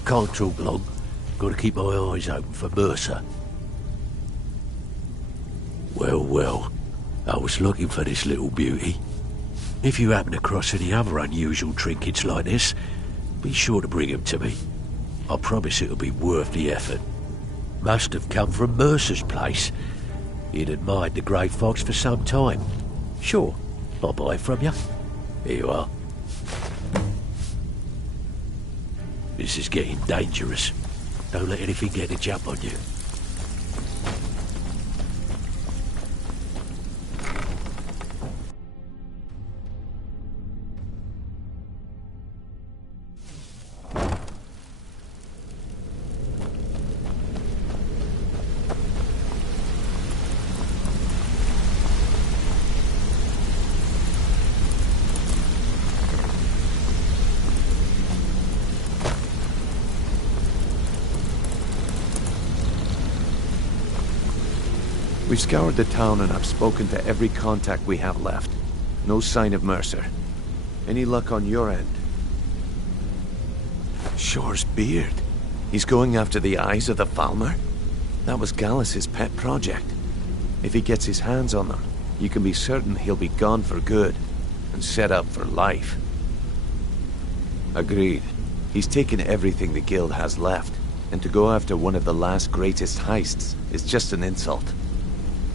can't talk long. Gotta keep my eyes open for Mercer. Well, well. I was looking for this little beauty. If you happen across any other unusual trinkets like this, be sure to bring them to me. I promise it'll be worth the effort. Must have come from Mercer's place. He'd admired the grey fox for some time. Sure, I'll buy it from you. Here you are. This is getting dangerous. Don't let anything get a jump on you. We've scoured the town and I've spoken to every contact we have left. No sign of Mercer. Any luck on your end? Shore's beard. He's going after the eyes of the Falmer? That was Gallus's pet project. If he gets his hands on them, you can be certain he'll be gone for good and set up for life. Agreed. He's taken everything the guild has left, and to go after one of the last greatest heists is just an insult.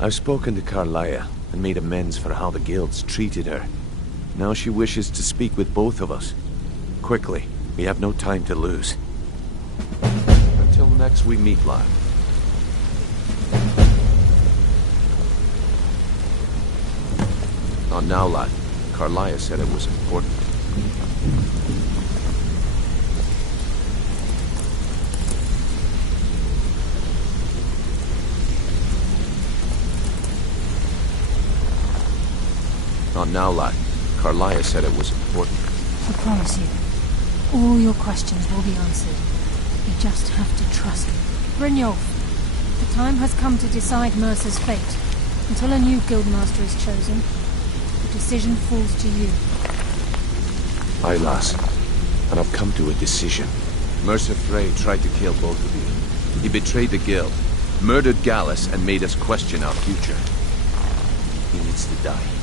I've spoken to Carlia and made amends for how the guilds treated her. Now she wishes to speak with both of us. Quickly, we have no time to lose. Until next we meet, lad. Not now, lad. Carlia said it was important. Not now, lad. Carlia said it was important. I promise you, all your questions will be answered. You just have to trust me. Brynjolf, the time has come to decide Mercer's fate. Until a new guildmaster is chosen, the decision falls to you. Aye, lass. And I've come to a decision. Mercer Frey tried to kill both of you. He betrayed the guild, murdered Gallus, and made us question our future. He needs to die.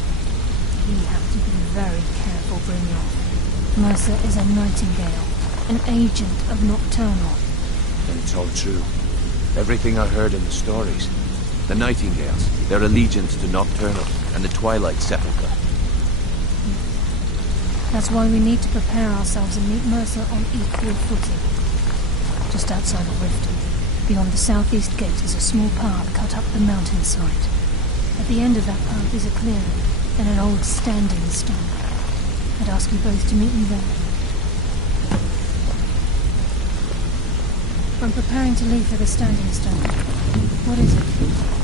We have to be very careful, Brynjolf. Mercer is a nightingale, an agent of Nocturnal. And it's all true. Everything I heard in the stories. The Nightingales, their allegiance to Nocturnal, and the Twilight Sepulchre. That's why we need to prepare ourselves and meet Mercer on equal footing. Just outside of Riften, beyond the southeast gate is a small path cut up the mountainside. At the end of that path is a clearing, and an old standing stone. I'd ask you both to meet me there. I'm preparing to leave for the standing stone. What is it?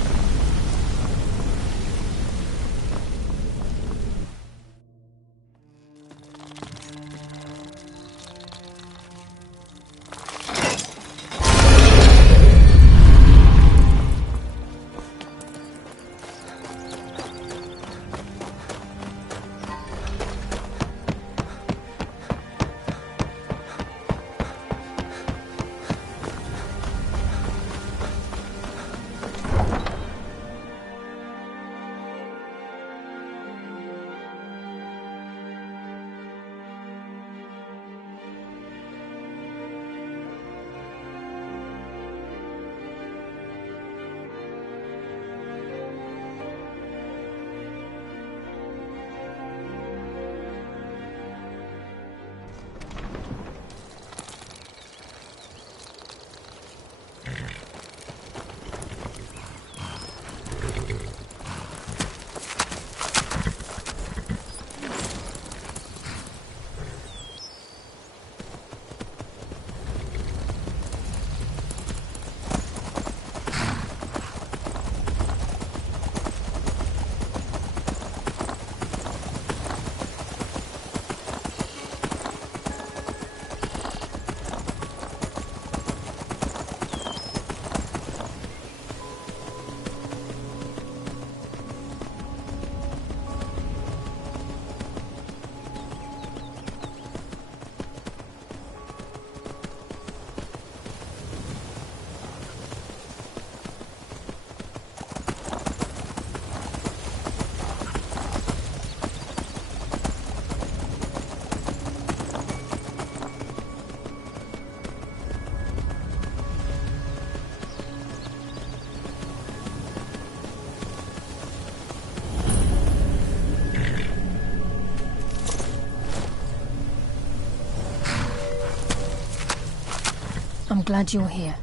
I'm glad you're here.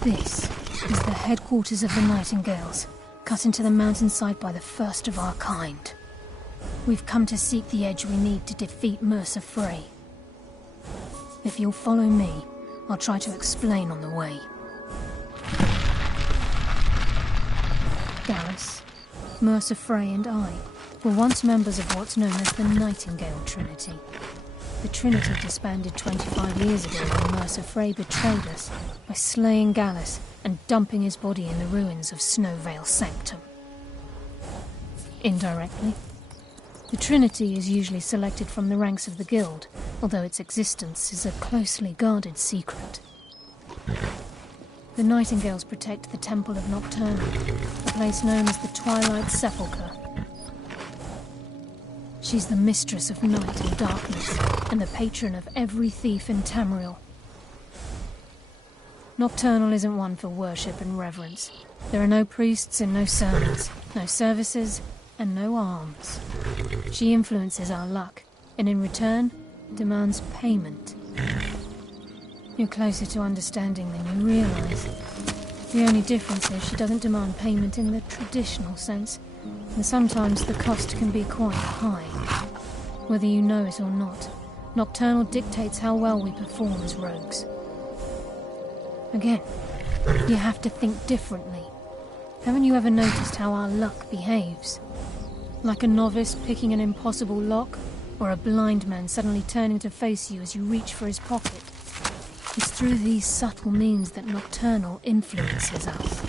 This is the headquarters of the Nightingales, cut into the mountainside by the first of our kind. We've come to seek the edge we need to defeat Mercer Frey. If you'll follow me, I'll try to explain on the way. Gallus, Mercer Frey and I were once members of what's known as the Nightingale Trinity. The Trinity disbanded 25 years ago when Mercer Frey betrayed us by slaying Gallus and dumping his body in the ruins of Snowvale Sanctum. Indirectly, the Trinity is usually selected from the ranks of the Guild, although its existence is a closely guarded secret. The Nightingales protect the Temple of Nocturnal, a place known as the Twilight Sepulchre. She's the mistress of night and darkness, and the patron of every thief in Tamriel. Nocturnal isn't one for worship and reverence. There are no priests and no sermons, no services, and no alms. She influences our luck, and in return, demands payment. You're closer to understanding than you realize. The only difference is she doesn't demand payment in the traditional sense, and sometimes the cost can be quite high. Whether you know it or not, Nocturnal dictates how well we perform as rogues. Again, you have to think differently. Haven't you ever noticed how our luck behaves? Like a novice picking an impossible lock, or a blind man suddenly turning to face you as you reach for his pocket. It's through these subtle means that Nocturnal influences us.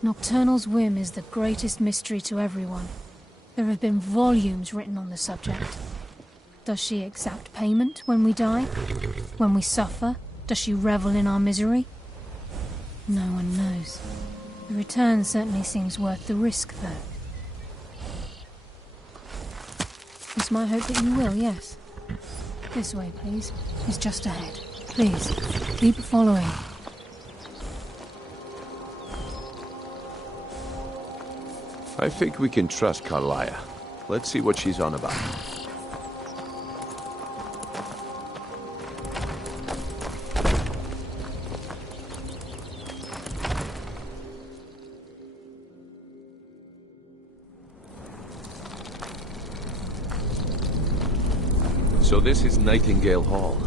Nocturnal's whim is the greatest mystery to everyone. There have been volumes written on the subject. Does she exact payment when we die? When we suffer? Does she revel in our misery? No one knows. The return certainly seems worth the risk, though. It's my hope that you will, yes. This way, please. It's just ahead. Please, keep following. I think we can trust Carlia. Let's see what she's on about. So this is Nightingale Hall.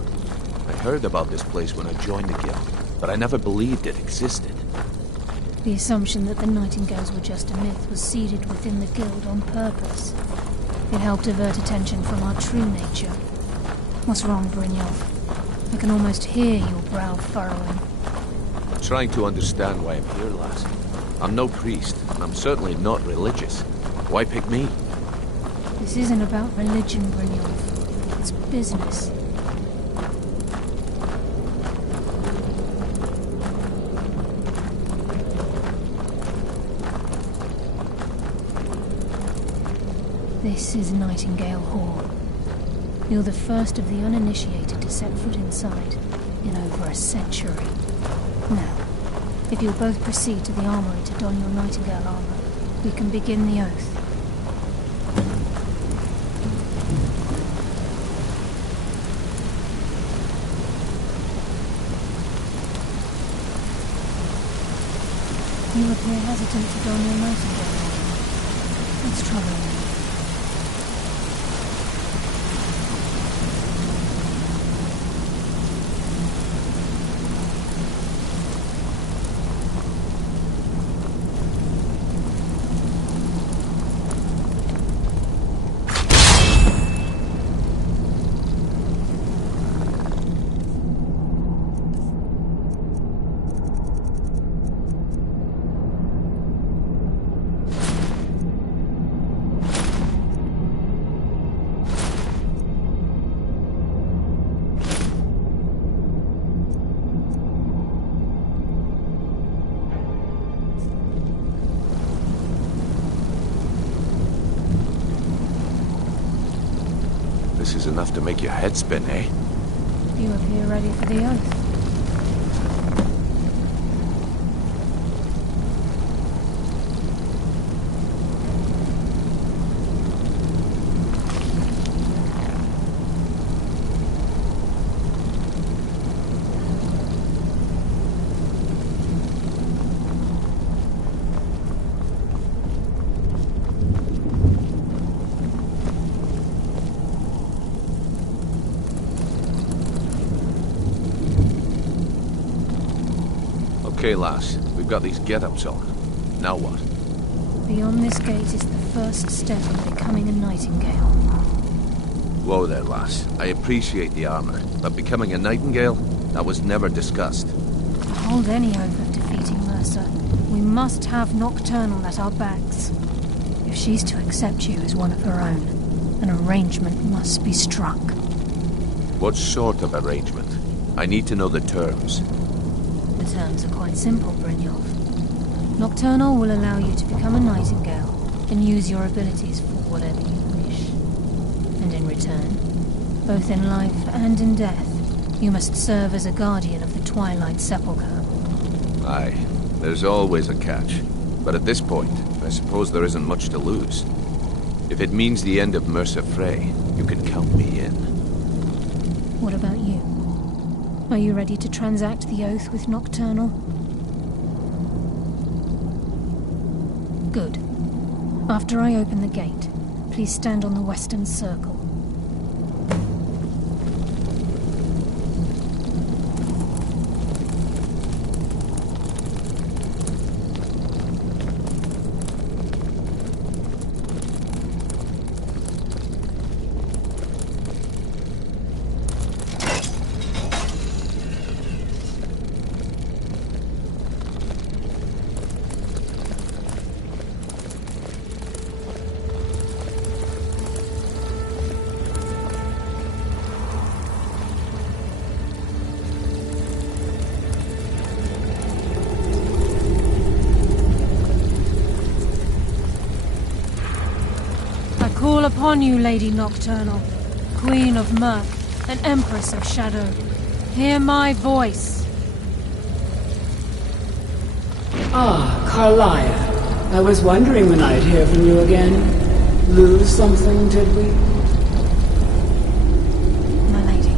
I heard about this place when I joined the guild, but I never believed it existed. The assumption that the Nightingales were just a myth was seeded within the guild on purpose. It helped divert attention from our true nature. What's wrong, Brynjolf? I can almost hear your brow furrowing. Trying to understand why I'm here, lass. I'm no priest, and I'm certainly not religious. Why pick me? This isn't about religion, Brynjolf. It's business. This is Nightingale Hall. You're the first of the uninitiated to set foot inside in over a century. Now, if you'll both proceed to the armory to don your Nightingale armor, we can begin the oath. You appear hesitant to don your Nightingale armor. What's troubling you? This is enough to make your head spin, eh? You appear ready for the oath. Okay, lass. We've got these get-ups on. Now what? Beyond this gate is the first step in becoming a nightingale. Whoa there, lass. I appreciate the armor, but becoming a nightingale? That was never discussed. To hold any hope of defeating Mercer, we must have Nocturnal at our backs. If she's to accept you as one of her own, an arrangement must be struck. What sort of arrangement? I need to know the terms. The terms are quite simple, Brynjolf. Nocturnal will allow you to become a nightingale and use your abilities for whatever you wish. And in return, both in life and in death, you must serve as a guardian of the Twilight Sepulchre. Aye, there's always a catch. But at this point, I suppose there isn't much to lose. If it means the end of Mercer Frey, you can count me in. What about you? Are you ready to transact the oath with Nocturnal? Good. After I open the gate, please stand on the western circle. Call upon you, Lady Nocturnal, Queen of Mirth and Empress of Shadow. Hear my voice. Ah, Carlia. I was wondering when I'd hear from you again. Lose something, did we? My lady,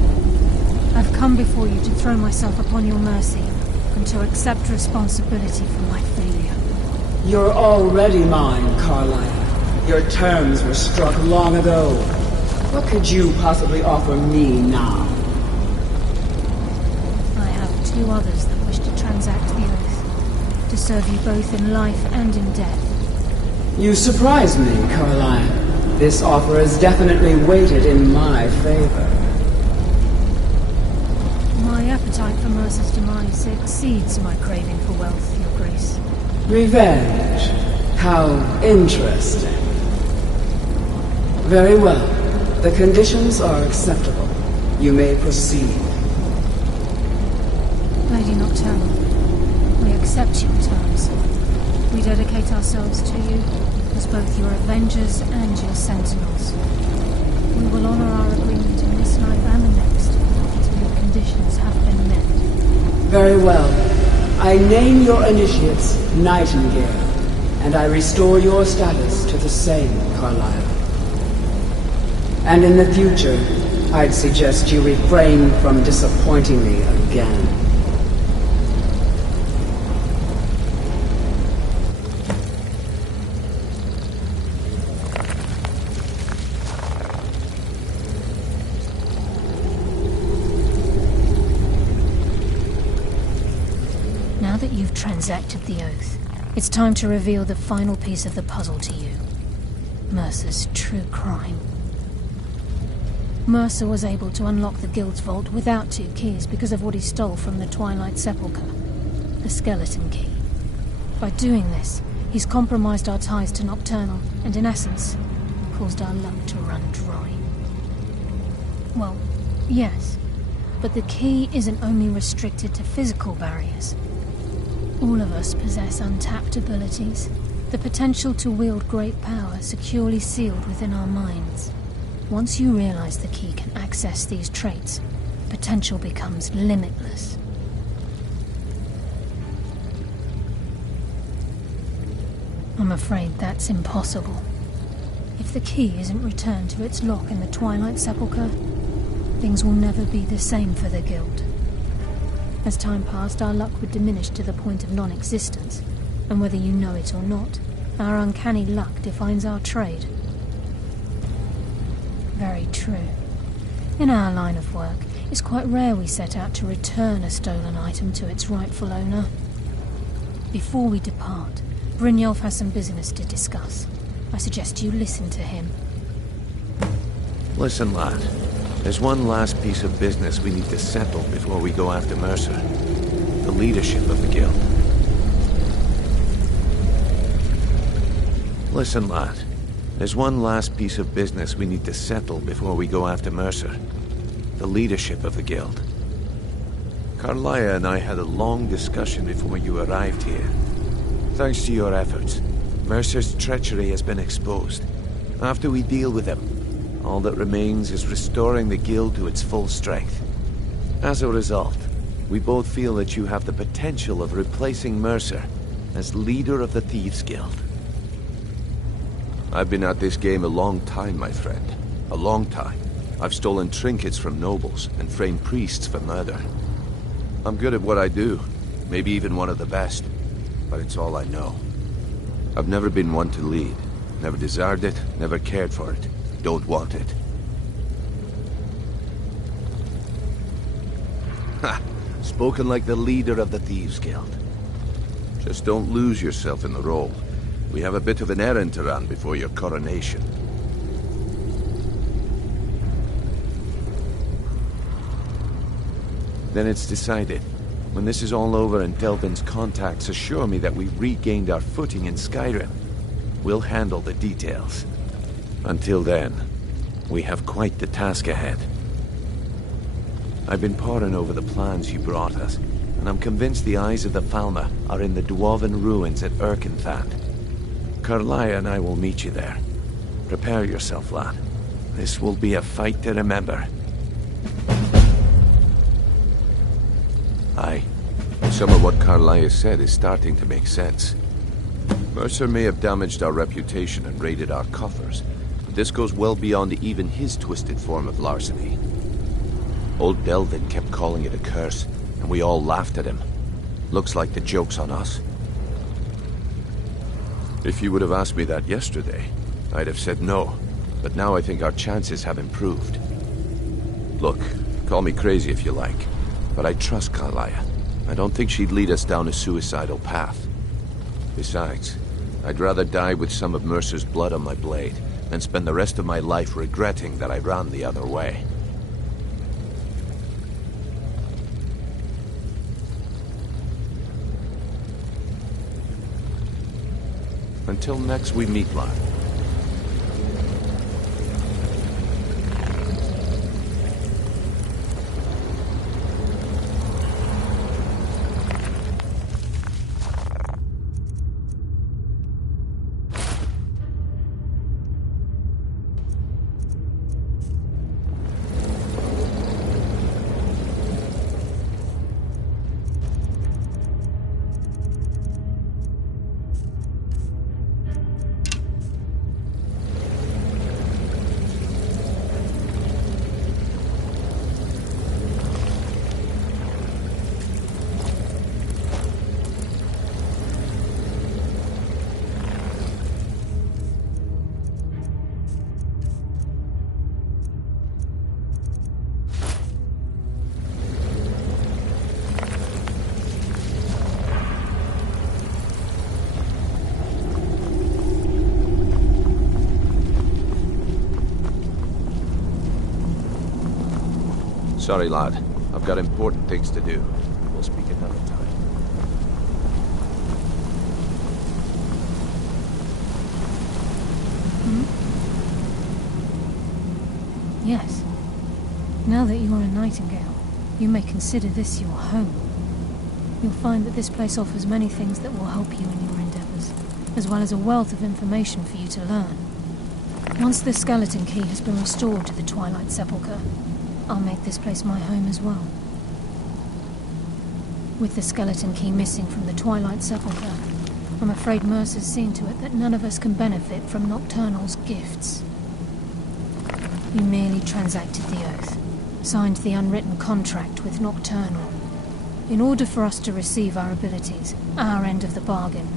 I've come before you to throw myself upon your mercy and to accept responsibility for my failure. You're already mine, Carlia. Your terms were struck long ago. What could you possibly offer me now? I have two others that wish to transact the oath, to serve you both in life and in death. You surprise me, Caroline. This offer is definitely weighted in my favor. My appetite for Mercer's demise exceeds my craving for wealth, Your Grace. Revenge. How interesting. Very well. The conditions are acceptable. You may proceed. Lady Nocturnal, we accept your terms. We dedicate ourselves to you as both your avengers and your sentinels. We will honor our agreement in this life and the next, until your conditions have been met. Very well. I name your initiates Nightingale, and I restore your status to the same, Carlisle. And in the future, I'd suggest you refrain from disappointing me again. Now that you've transacted the oath, it's time to reveal the final piece of the puzzle to you. Mercer's true crime. Mercer was able to unlock the Guild's vault without 2 keys because of what he stole from the Twilight Sepulchre, the skeleton key. By doing this, he's compromised our ties to Nocturnal, and in essence, caused our luck to run dry. Well, yes, but the key isn't only restricted to physical barriers. All of us possess untapped abilities, the potential to wield great power securely sealed within our minds. Once you realize the key can access these traits, potential becomes limitless. I'm afraid that's impossible. If the key isn't returned to its lock in the Twilight Sepulchre, things will never be the same for the Guild. As time passed, our luck would diminish to the point of non-existence, and whether you know it or not, our uncanny luck defines our trade. Very true. In our line of work, it's quite rare we set out to return a stolen item to its rightful owner. Before we depart, Brynjolf has some business to discuss. I suggest you listen to him. Listen, lad. There's one last piece of business we need to settle before we go after Mercer. The leadership of the guild. Listen, lad. There's one last piece of business we need to settle before we go after Mercer. The leadership of the guild. Carlia and I had a long discussion before you arrived here. Thanks to your efforts, Mercer's treachery has been exposed. After we deal with him, all that remains is restoring the guild to its full strength. As a result, we both feel that you have the potential of replacing Mercer as leader of the Thieves' Guild. I've been at this game a long time, my friend. A long time. I've stolen trinkets from nobles and framed priests for murder. I'm good at what I do, maybe even one of the best, but it's all I know. I've never been one to lead. Never desired it, never cared for it. Don't want it. Ha! Spoken like the leader of the Thieves' Guild. Just don't lose yourself in the role. We have a bit of an errand to run before your coronation. Then it's decided. When this is all over and Delvin's contacts assure me that we've regained our footing in Skyrim, we'll handle the details. Until then, we have quite the task ahead. I've been poring over the plans you brought us, and I'm convinced the eyes of the Falmer are in the Dwarven ruins at Erkenthand. Carlia and I will meet you there. Prepare yourself, lad. This will be a fight to remember. Aye. Some of what Carlia said is starting to make sense. Mercer may have damaged our reputation and raided our coffers, but this goes well beyond even his twisted form of larceny. Old Delvin kept calling it a curse, and we all laughed at him. Looks like the joke's on us. If you would have asked me that yesterday, I'd have said no, but now I think our chances have improved. Look, call me crazy if you like, but I trust Carlia. I don't think she'd lead us down a suicidal path. Besides, I'd rather die with some of Mercer's blood on my blade than spend the rest of my life regretting that I ran the other way. Until next we meet, lad. Sorry, lad. I've got important things to do. We'll speak another time. Yes. Now that you are a Nightingale, you may consider this your home. You'll find that this place offers many things that will help you in your endeavors, as well as a wealth of information for you to learn. Once the skeleton key has been restored to the Twilight Sepulchre, I'll make this place my home as well. With the skeleton key missing from the Twilight Sepulchre, I'm afraid Mercer's seen to it that none of us can benefit from Nocturnal's gifts. You merely transacted the oath, signed the unwritten contract with Nocturnal. In order for us to receive our abilities, our end of the bargain,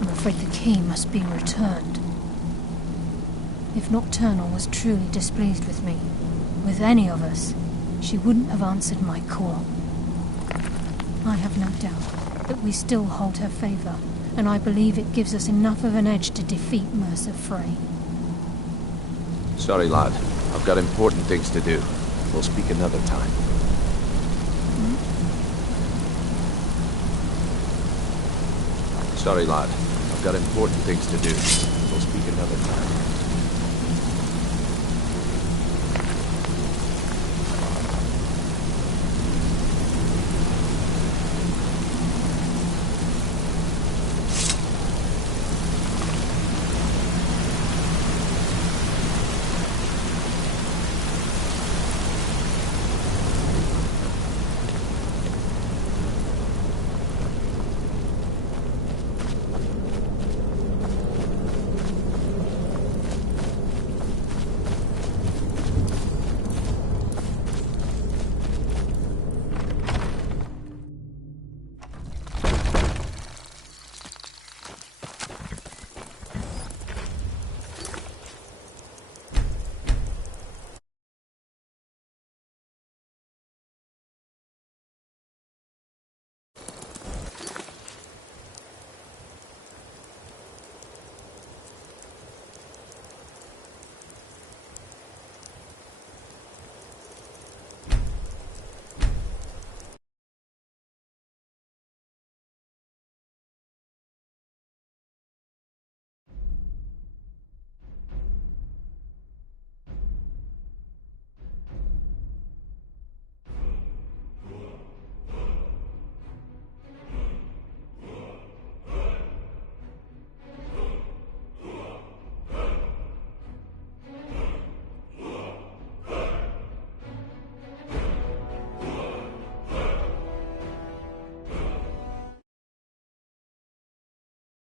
I'm afraid the key must be returned. If Nocturnal was truly displeased with me, with any of us, she wouldn't have answered my call. I have no doubt that we still hold her favor, and I believe it gives us enough of an edge to defeat Mercer Frey. Sorry, lad. I've got important things to do. We'll speak another time. Sorry, lad. I've got important things to do. We'll speak another time.